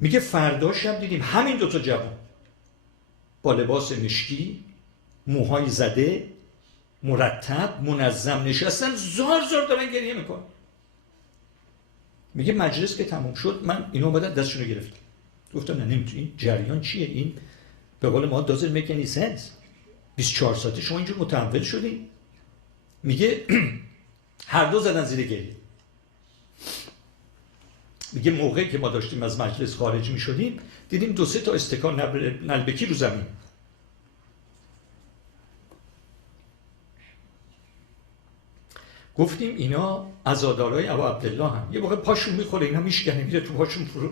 میگه فردا شب دیدیم همین 2 تا جوان با لباس مشکی، موهای زده، مرتب، منظم نشستن، زار دارن گریه میکنن. میگه مجلس که تموم شد من اینا اومدن دستشونو گرفتم، گفتم نه نمیتونی، جریان چیه این؟ به قول ما doesn't make any sense. 24 ساعته شما اینجور متحول شدین. میگه هر دو زدن زیر گریه. میگه موقعی که ما داشتیم از مجلس خارج میشدیم دیدیم 2-3 تا استکان نلبکی رو زمین. گفتیم اینا عزادارای ابا عبدالله هم. یه موقع پاشون میخوره اینا میشکنه میره تو پاشون فرو.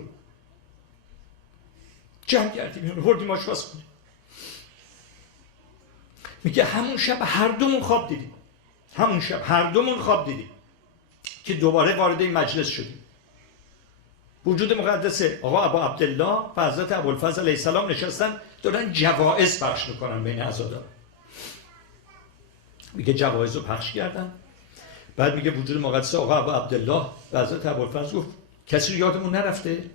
جمع کردیم اینا رو بردیم آشپزخونه. میگه همون شب هر دومون خواب دیدیم. همون شب هر دومون خواب دیدیم که دوباره وارد این مجلس شدیم. وجود مقدس آقا ابا عبدالله و حضرت ابوالفضل علیه السلام نشستن دارن جوائز پخش میکنن بین عزادار. میگه جوائز رو پخش کردن. بعد میگه وجود مقدس آقا ابا عبدالله و حضرت ابوالفضل گفت کسی رو یادمون نرفته؟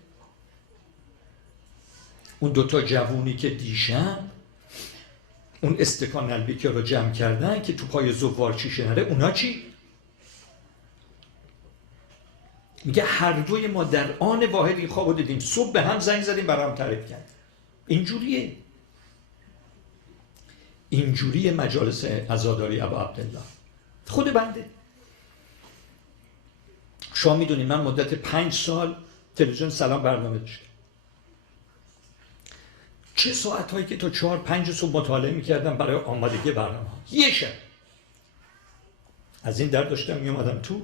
اون 2 تا جوونی که دیشب اون استکان نلبکی رو جمع کردن که تو پای زوار شیشه نره، اونا چی؟ میگه هر دوی ما در آن واحد این خوابو دیدیم، صبح به هم زنگ زدیم برام تعریف کرد. اینجوریه مجالس عزاداری ابا عبدالله. خود بنده شما میدونید من مدت 5 سال تلویزیون سلام برنامه داشتم. چه ساعتهایی که تا 4-5 صبح مطالعه میکردم برای آمادگی برنامه. یه شب از این در داشتم میومدم تو،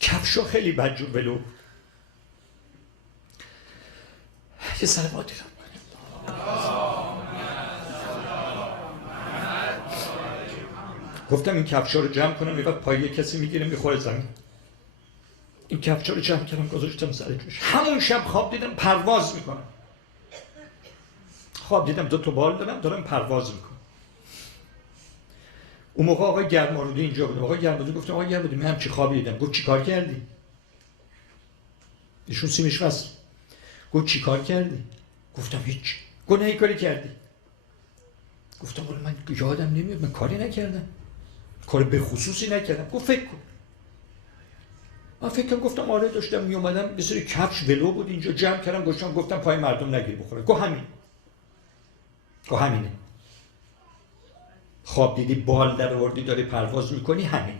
کفشا خیلی بدجور ولو. یه سلواتی رو گفتم این کفشا رو جمع کنم، یه وقت پای کسی میگیره میخوره زمین. این کفشا رو جمع کردم گذاشتم سر جوش. همون شب خواب دیدم پرواز میکنم. خواب دیدم 2 تا بال دارم پرواز میکنم. اون موقع آقای گرمارودی اینجا بود. آقای گرمارودی گفتم آقای گرمارودی من همچی خوابی دیدم. گفت چیکار کردی؟ ایشون سیمش وصل. گفت چیکار کردی؟ گفتم هیچ. گفت نه کاری کردی. گفتم ولی من یادم نمیاد، من کاری نکردم، کار به خصوصی نکردم. گفت فکر کن. من فکر کنم. گفتم آره داشتم می اومدم یه سری کفش ولو بود اینجا جمع کردم گفتم پای مردم نگیر بخوره. گفت همینه. خواب دیدی بال در آوردی داری پرواز میکنی، همین.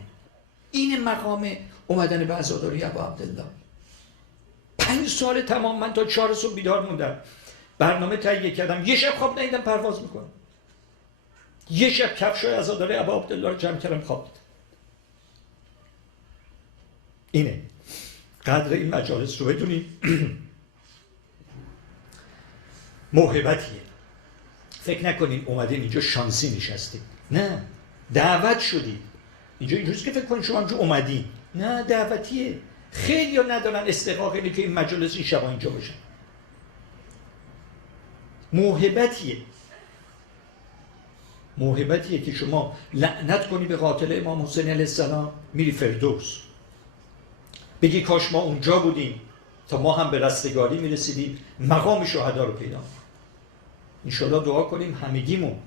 این مقام اومدن به عزاداری ابا عبدالله. 5 سال تمام من تا 4 صبح بیدار موندم، برنامه تهیه کردم، یه شب خواب ندیدم پرواز میکنم. یه شب کفشای عزاداری ابا عبدالله رو جمع کردم خواب دیدم. اینه قدر این مجالس رو بدونید. موهبتیه. فکر نکنین اومدین اینجا شانسی نشستین. نه، دعوت شدید. اینجوریه که فکر کنین شما اینجا اومدین. نه، دعوتیه. خیلی ها ندارن استحقاق اینه که این مجالس این شبا اینجا باشن. موهبتیه که شما لعنت کنی به قاتل امام حسین علیه السلام، میری فردوس. بگی کاش ما اونجا بودیم تا ما هم به رستگاری میرسیدیم، مقام شهدا رو پیدا کنیم. انشالله دعا کنیم همگیمون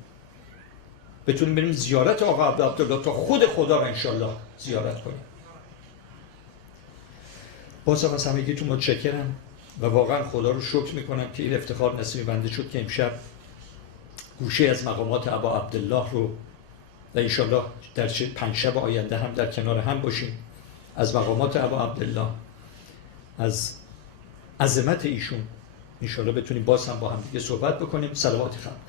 بتونیم بریم زیارت آقا عبدالله تا خود خدا رو انشالله زیارت کنیم. بازم از همگیتون متشکرم و واقعا خدا رو شکر میکنم که این افتخار نصیب بنده شد که امشب گوشه از مقامات ابا عبدالله رو و انشالله در 5 شب آینده هم در کنار هم باشیم. از مقامات ابا عبدالله، از عظمت ایشون انشاءالله بتونیم باز هم با هم دیگه صحبت بکنیم. صلوات خواهیم.